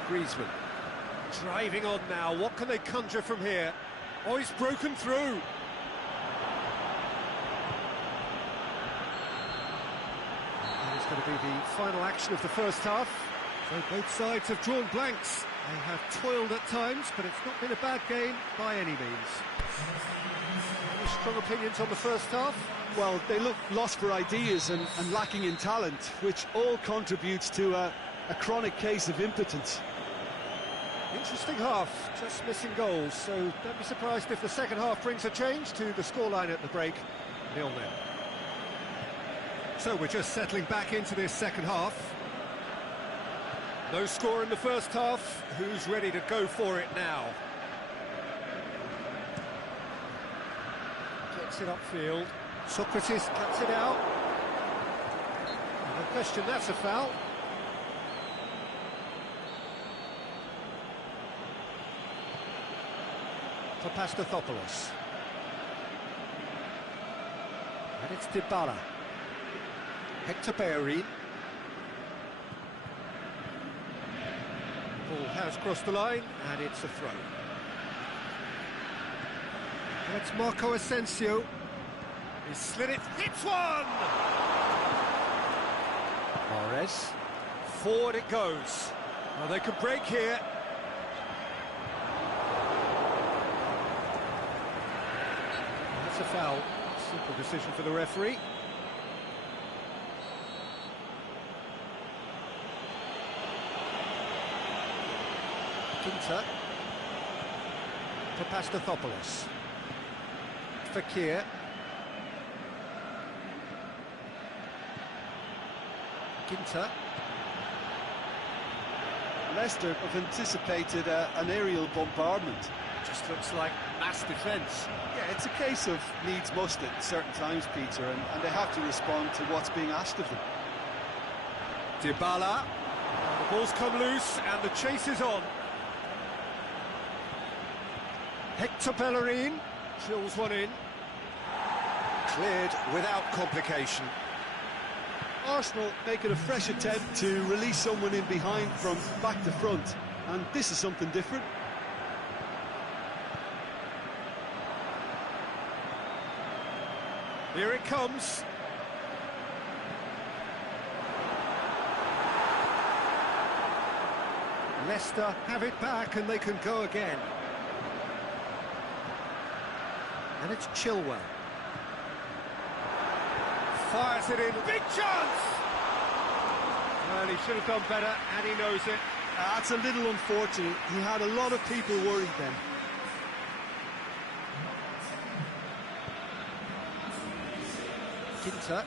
Griezmann. Driving on now. What can they conjure from here? Oh, he's broken through. Going to be the final action of the first half. So both sides have drawn blanks. They have toiled at times, but it's not been a bad game by any means. Any strong opinions on the first half? Well, they look lost for ideas and lacking in talent, which all contributes to a chronic case of impotence. Interesting half, just missing goals, so don't be surprised if the second half brings a change to the scoreline at the break. 0-0. So we're just settling back into this second half. No score in the first half. Who's ready to go for it now? Gets it upfield. Socrates cuts it out. No question, that's a foul. For Pastathopoulos. And it's Dybala. Hector Bellerin. Ball has crossed the line, and it's a throw. That's Marco Asensio. He slid it, hits one! Mahrez. Forward it goes. Well, they could break here. That's a foul. Simple decision for the referee. Ginter. For Pastathopoulos. Fekir. Ginter. Leicester have anticipated an aerial bombardment. Just looks like mass defence. Yeah, it's a case of needs must at certain times, Peter, and they have to respond to what's being asked of them. Dybala. The ball's come loose and the chase is on. Hector Bellerin drills one in. Cleared without complication. Arsenal making a fresh attempt to release someone in behind from back to front, and this is something different. Here it comes. Leicester have it back and they can go again. And it's Chilwell. Fires it in, big chance! Well, he should have done better, and he knows it. That's a little unfortunate. He had a lot of people worried then. Ginter.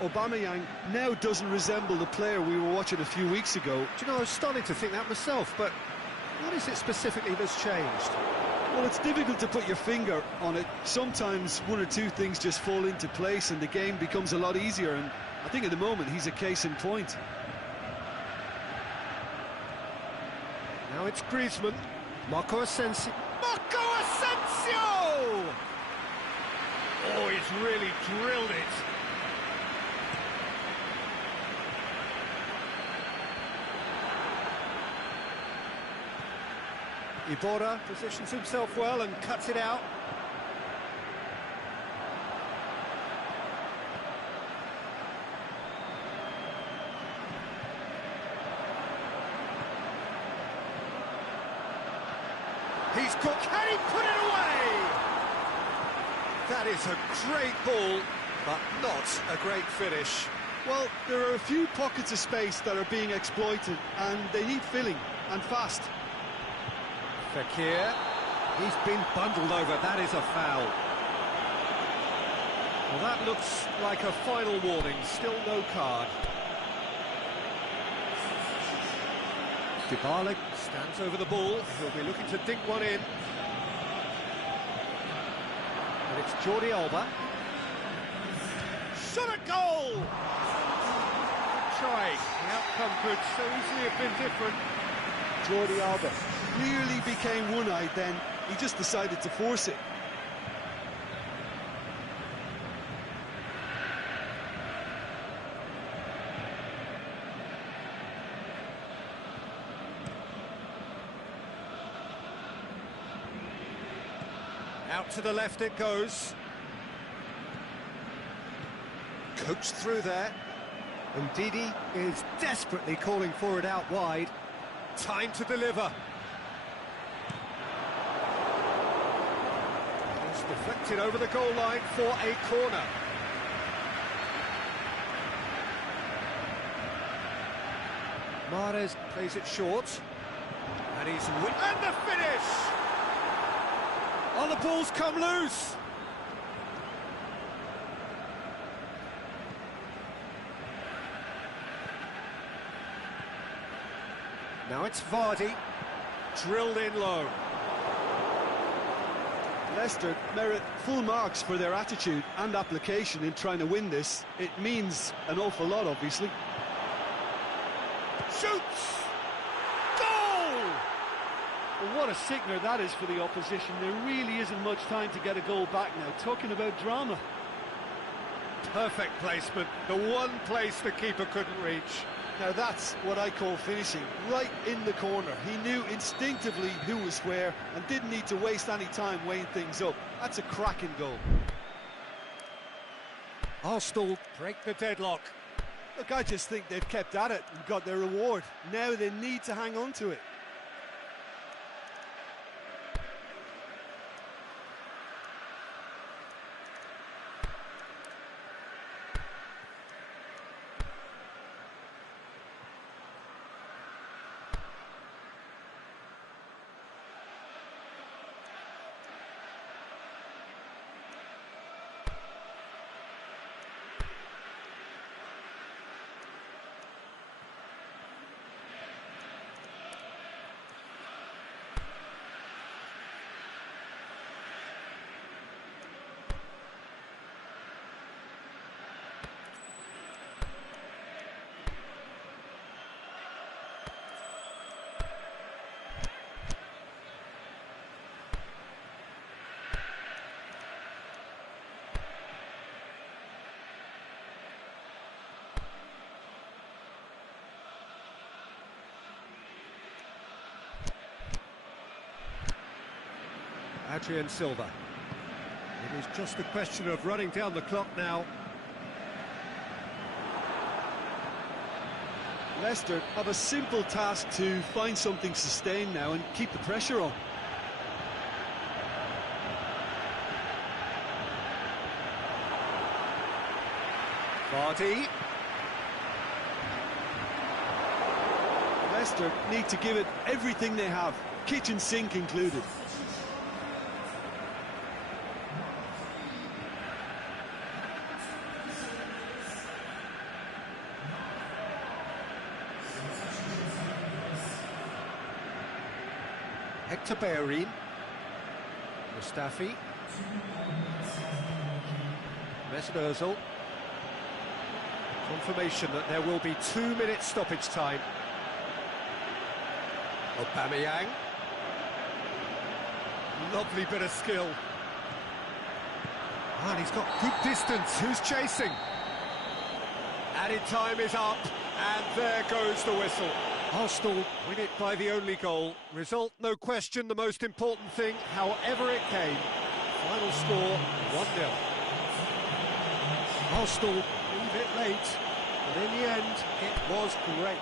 Aubameyang now doesn't resemble the player we were watching a few weeks ago. Do you know, I was starting to think that myself, but what is it specifically that's changed? Well, it's difficult to put your finger on it. Sometimes one or two things just fall into place and the game becomes a lot easier, and I think at the moment he's a case in point. Now it's Griezmann. Marco Asensio. Marco Asensio! Oh, he's really drilled it. Iborra positions himself well and cuts it out. He's got... Can he put it away? That is a great ball, but not a great finish. Well, there are a few pockets of space that are being exploited, and they need filling, and fast. Fekir, he's been bundled over, that is a foul. Well, that looks like a final warning, still no card. Dybala stands over the ball, he'll be looking to dink one in. And it's Jordi Alba. Shot a goal! Good try, the outcome could so easily have been different. Jordi Alba clearly became one-eyed then, he just decided to force it. Out to the left it goes. Coached through there. And Didi is desperately calling for it out wide. Time to deliver. It's deflected over the goal line for a corner. Mahrez plays it short. And he's... And the finish! Oh, the ball's come loose! Now it's Vardy, drilled in low. Leicester merit full marks for their attitude and application in trying to win this. It means an awful lot, obviously. Shoots! Goal! Well, what a sickener that is for the opposition. There really isn't much time to get a goal back now. Talking about drama. Perfect placement, the one place the keeper couldn't reach. Now that's what I call finishing, right in the corner. He knew instinctively who was where and didn't need to waste any time weighing things up. That's a cracking goal. Arsenal break the deadlock. Look, I just think they've kept at it and got their reward. Now they need to hang on to it. Adrian Silva. It is just a question of running down the clock now. Leicester have a simple task to find something sustained now and keep the pressure on. Vardy. Leicester need to give it everything they have, kitchen sink included. Hector Bellerin. Mustafi. Mesut Ozil. Confirmation that there will be 2 minutes stoppage time. Aubameyang. Lovely bit of skill. And he's got good distance. Who's chasing? Added time is up, and there goes the whistle. Arsenal win it by the only goal. Result, no question, the most important thing, however it came. Final score, 1-0. Arsenal leave it late, but in the end, it was great.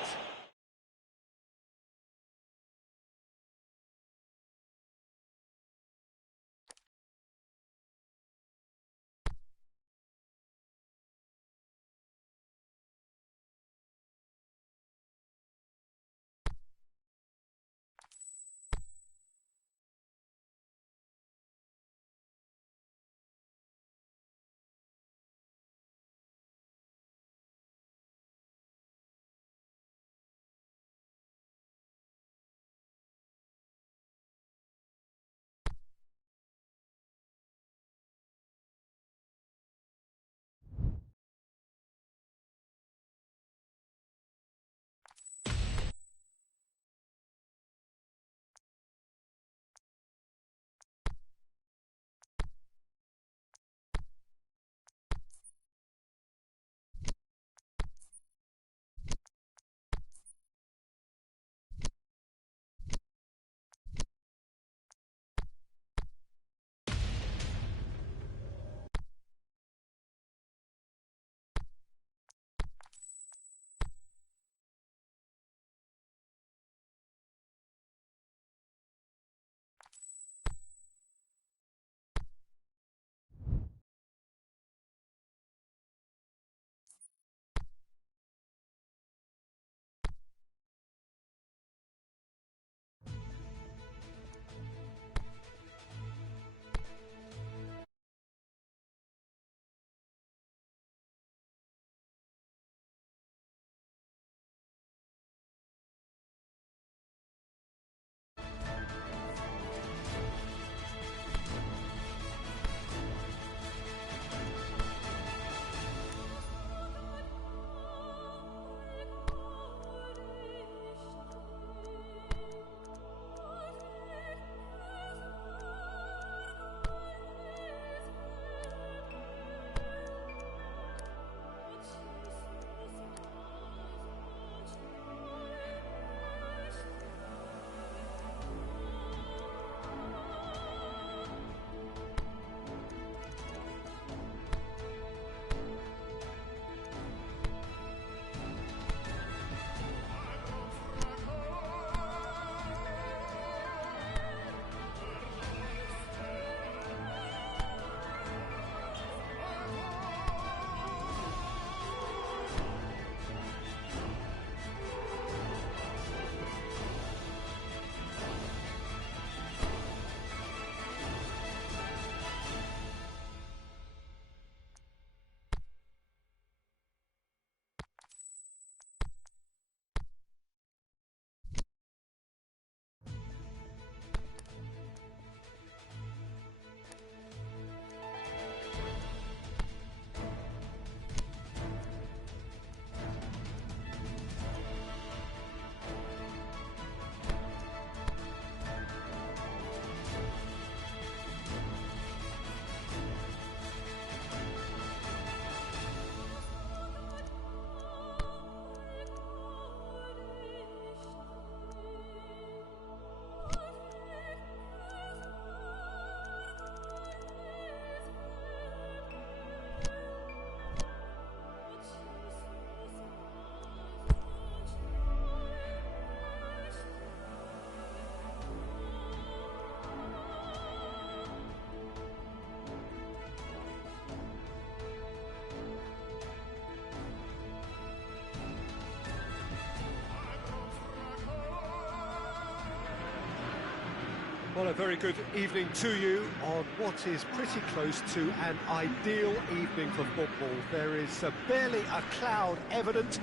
Well, a very good evening to you on what is pretty close to an ideal evening for football. There is barely a cloud evident.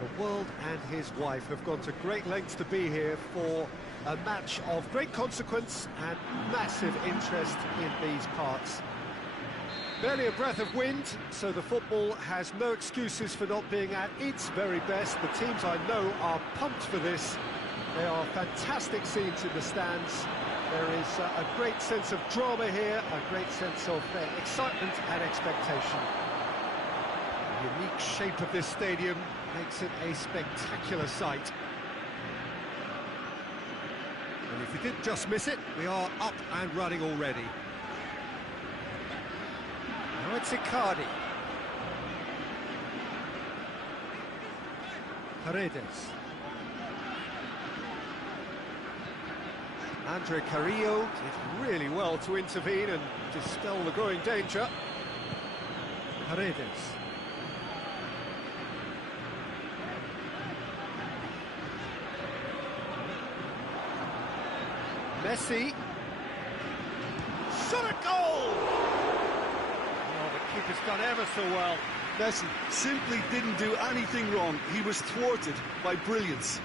The world and his wife have gone to great lengths to be here for a match of great consequence and massive interest in these parts. Barely a breath of wind, so the football has no excuses for not being at its very best. The teams I know are pumped for this. They are fantastic scenes in the stands. There is a great sense of drama here, a great sense of excitement and expectation. The unique shape of this stadium makes it a spectacular sight. And if you did just miss it, we are up and running already. Now it's Icardi. Paredes. Andre Carrillo did really well to intervene and dispel the growing danger. Paredes. Messi. Shot at goal! Oh, the keeper's done ever so well. Messi simply didn't do anything wrong. He was thwarted by brilliance.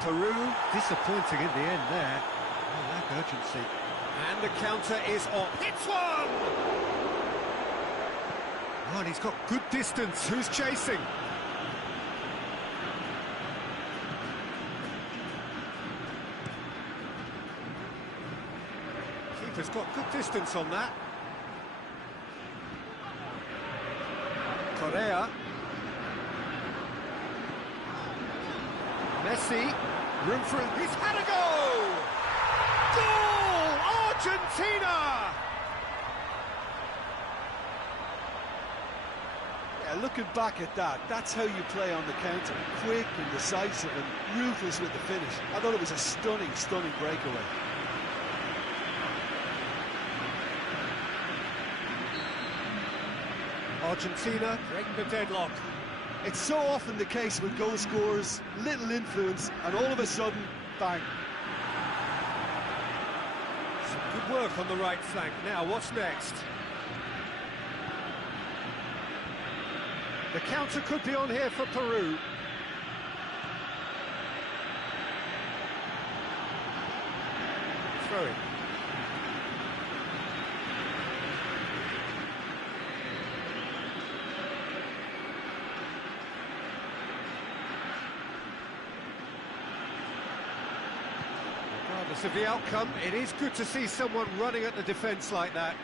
Peru disappointing in the end there. Oh, lack urgency. And the counter is on. Hits one! Oh, and he's got good distance. Who's chasing? Keeper's got good distance on that. Correa. Messi. Room for him. He's had a go! Goal! Argentina! Yeah, looking back at that, that's how you play on the counter. Quick and decisive and ruthless with the finish. I thought it was a stunning, stunning breakaway. Argentina breaking the deadlock. It's so often the case with goal scorers, little influence, and all of a sudden, bang. Some good work on the right flank. Now, what's next? The counter could be on here for Peru. Throw it. Regardless of the outcome, it is good to see someone running at the defence like that.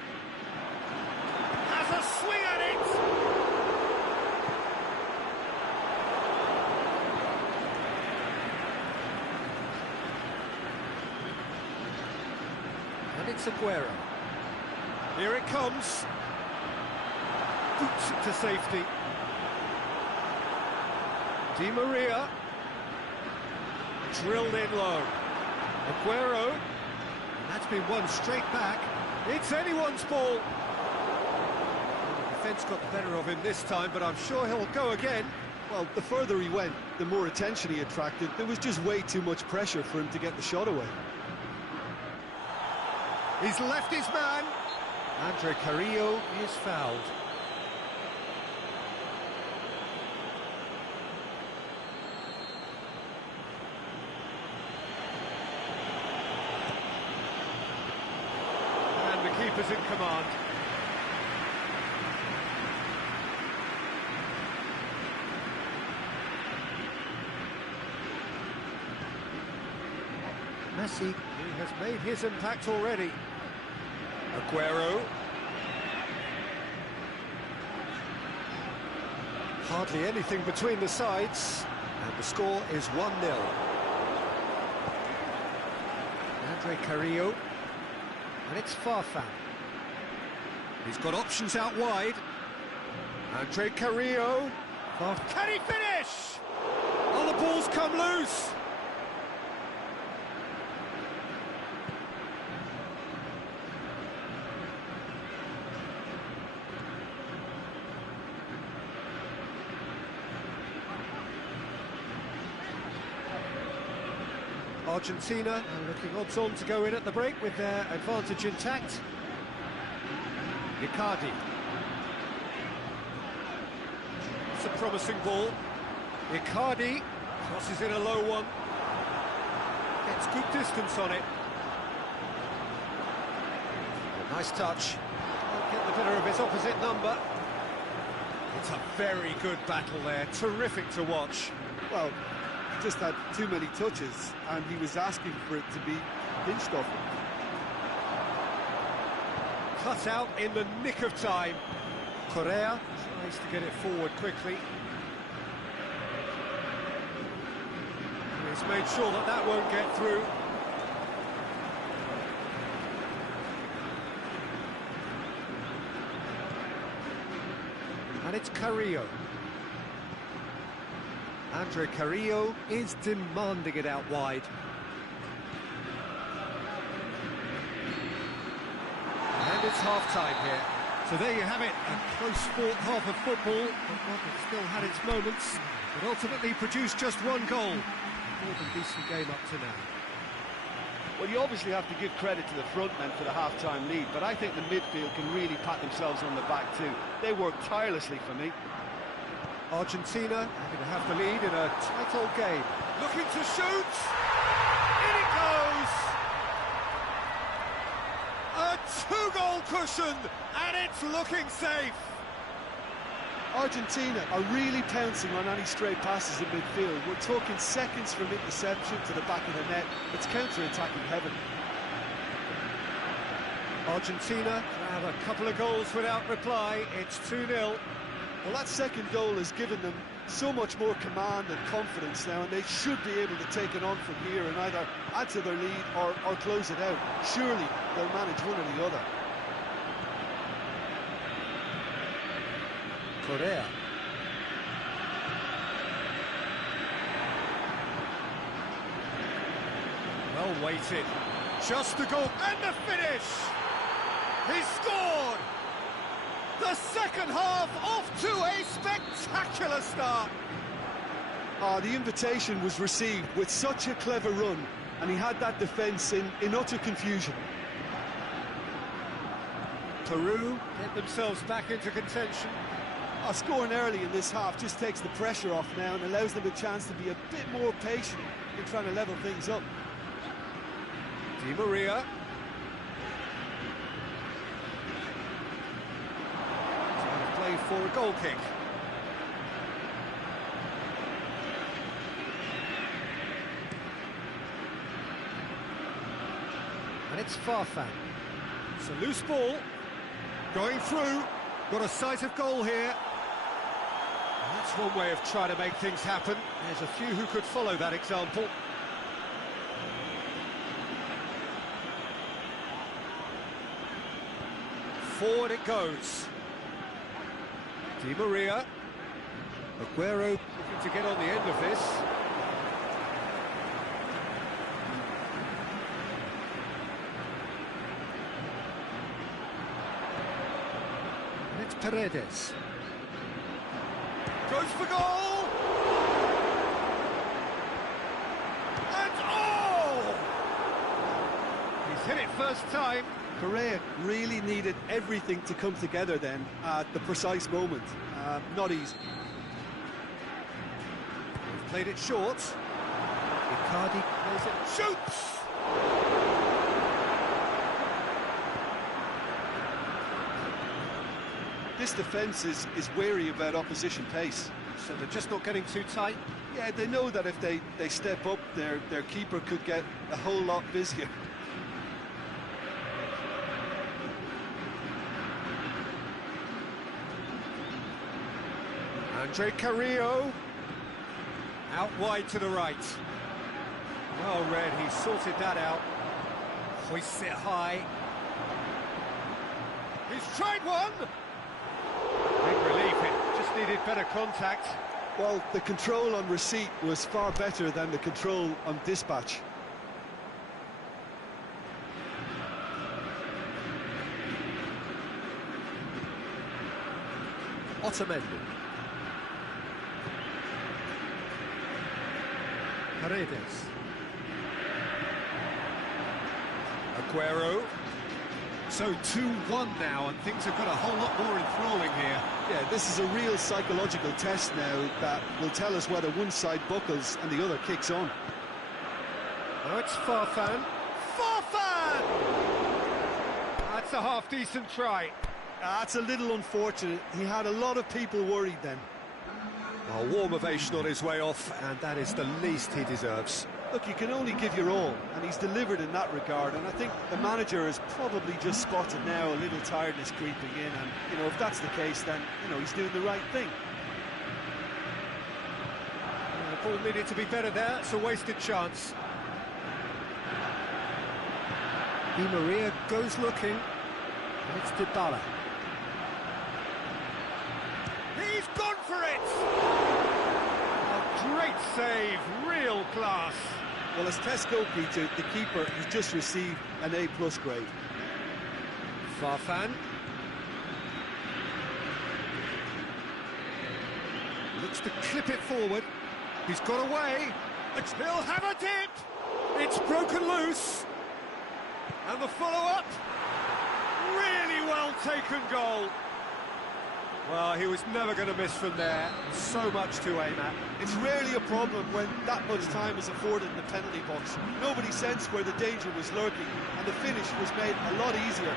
Has a swing at it! And it's Aguero. Here it comes. Boots it to safety. Di Maria. Drilled in low. Aguero, and that's been won straight back. It's anyone's ball. The defence got the better of him this time, but I'm sure he'll go again. Well, the further he went, the more attention he attracted. There was just way too much pressure for him to get the shot away. He's left his man. Andre Carrillo is fouled. Keeper's in command. Messi, he has made his impact already. Aguero. Hardly anything between the sides, and the score is 1-0. Andre Carrillo. And it's Farfan. He's got options out wide. Andre Carrillo. Can he finish? Oh, the ball's come loose. Argentina are looking odds-on to go in at the break with their advantage intact. Icardi. It's a promising ball. Icardi crosses in a low one. Gets good distance on it. Nice touch. Won't get the better of his opposite number. It's a very good battle there. Terrific to watch. Well, just had too many touches, and he was asking for it to be pinched off him. Cut out in the nick of time. Correa tries to get it forward quickly. He's made sure that that won't get through. And it's Carrillo. Andre Carrillo is demanding it out wide. And it's half-time here. So there you have it, a close-fought half of football, but one that still had its moments, but ultimately produced just one goal. More than decent game up to now. Well, you obviously have to give credit to the front men for the half-time lead, but I think the midfield can really pat themselves on the back too. They worked tirelessly for me. Argentina having to have the lead in a tight old game. Looking to shoot! In it goes! A two-goal cushion, and it's looking safe. Argentina are really pouncing on any stray passes in midfield. We're talking seconds from interception to the back of the net. It's counter-attacking heaven. Argentina have a couple of goals without reply. It's 2-0. Well, that second goal has given them so much more command and confidence now, and they should be able to take it on from here and either add to their lead or close it out. Surely they'll manage one or the other. Correa. Well weighted. Just the goal and the finish! He scored! The second half off to a spectacular start. The invitation was received with such a clever run, and he had that defence in utter confusion. Peru get themselves back into contention. Scoring early in this half just takes the pressure off now and allows them a chance to be a bit more patient in trying to level things up. Di Maria. Trying to play for a goal kick. And it's Farfan. It's a loose ball. Going through. Got a sight of goal here. And that's one way of trying to make things happen. There's a few who could follow that example. Forward it goes. Di Maria. Aguero looking to get on the end of this. And it's Paredes. Goes for goal! And oh! He's hit it first time. Correa really needed everything to come together then at the precise moment. Not easy. They've played it short. Icardi plays it, shoots! This defence is wary about opposition pace. So they're just not getting too tight. Yeah, they know that if they step up, their keeper could get a whole lot busier. Andre Carrillo. Out wide to the right. Well read, he sorted that out. Hoists it high. He's tried one! Big relief, it just needed better contact. Well, the control on receipt was far better than the control on dispatch. Otamendi. Paredes. Aguero. So 2-1 now, and things have got a whole lot more enthralling here. Yeah, this is a real psychological test now that will tell us whether one side buckles and the other kicks on. Now it's Farfan. Farfan! That's a half-decent try. That's a little unfortunate. He had a lot of people worried then. A warm ovation on his way off, and that is the least he deserves. Look, you can only give your all, and he's delivered in that regard, and I think the manager has probably just spotted now a little tiredness creeping in, and, you know, if that's the case, then, you know, he's doing the right thing. The ball needed to be better there, it's a wasted chance. Di Maria goes looking, and it's Dybala. He's gone for it! A great save, real class. Well, as tests go, Peter, the keeper has just received an A+ grade. Farfan. Looks to clip it forward. He's got away. He'll have a dip. It's broken loose. And the follow-up. Really well taken goal. Well, he was never going to miss from there. So much to aim at. It's rarely a problem when that much time is afforded in the penalty box. Nobody sensed where the danger was lurking, and the finish was made a lot easier.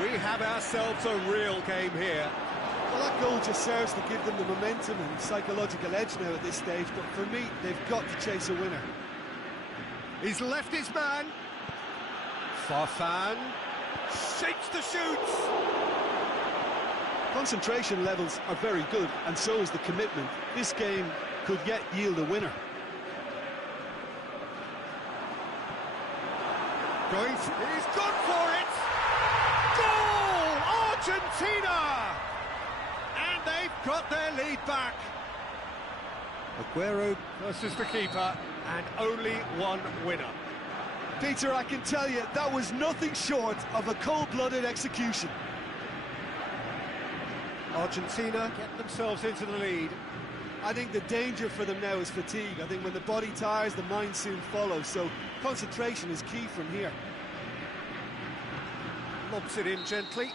We have ourselves a real game here. Well, that goal just serves to give them the momentum and psychological edge now at this stage, but for me, they've got to chase a winner. He's left his man. Farfan shapes the shoots. Concentration levels are very good, and so is the commitment. This game could yet yield a winner. He's gone for it! Goal! Argentina! And they've got their lead back. Aguero versus the keeper, and only one winner. Peter, I can tell you, that was nothing short of a cold-blooded execution. Argentina get themselves into the lead. I think the danger for them now is fatigue. I think when the body tires, the mind soon follows, so concentration is key from here. Lobs it in gently.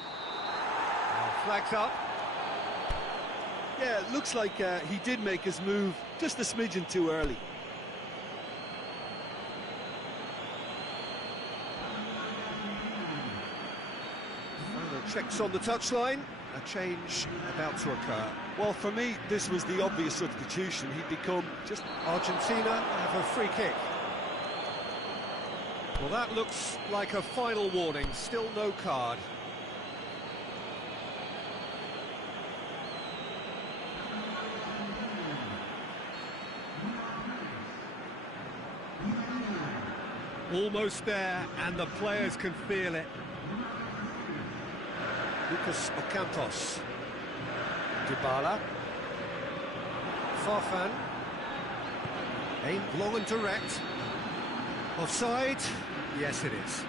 Flags up. Yeah, it looks like he did make his move just a smidgen too early. Checks on the touchline. A change about to occur. Well, for me, this was the obvious substitution. He'd become just... Argentina have a free kick. Well, that looks like a final warning. Still no card. Almost there, and the players can feel it. Lucas Ocampos. Dybala. Farfan. Aimed long and direct. Offside? Yes, it is.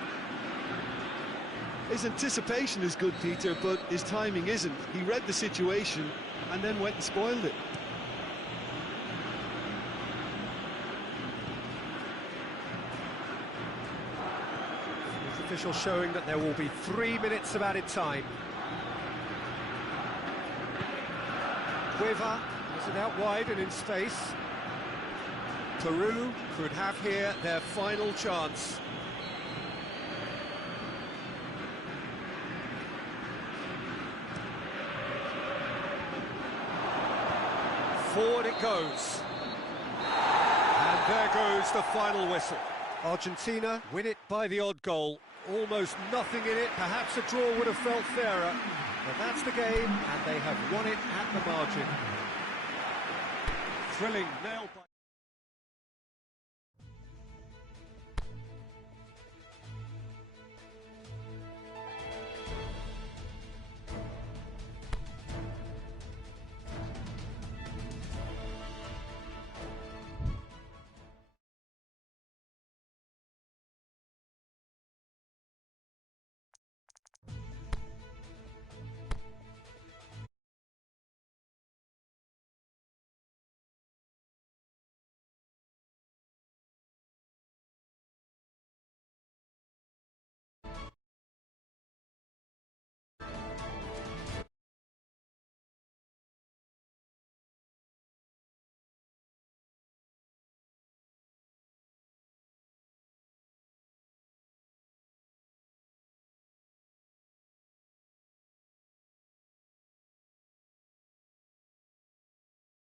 His anticipation is good, Peter, but his timing isn't. He read the situation and then went and spoiled it. The official showing that there will be 3 minutes of added time. Cueva is it out wide and in space. Peru could have here their final chance. Forward it goes. And there goes the final whistle. Argentina win it by the odd goal. Almost nothing in it. Perhaps a draw would have felt fairer. But that's the game, and they have won it at the margin. Thrilling, nailed by...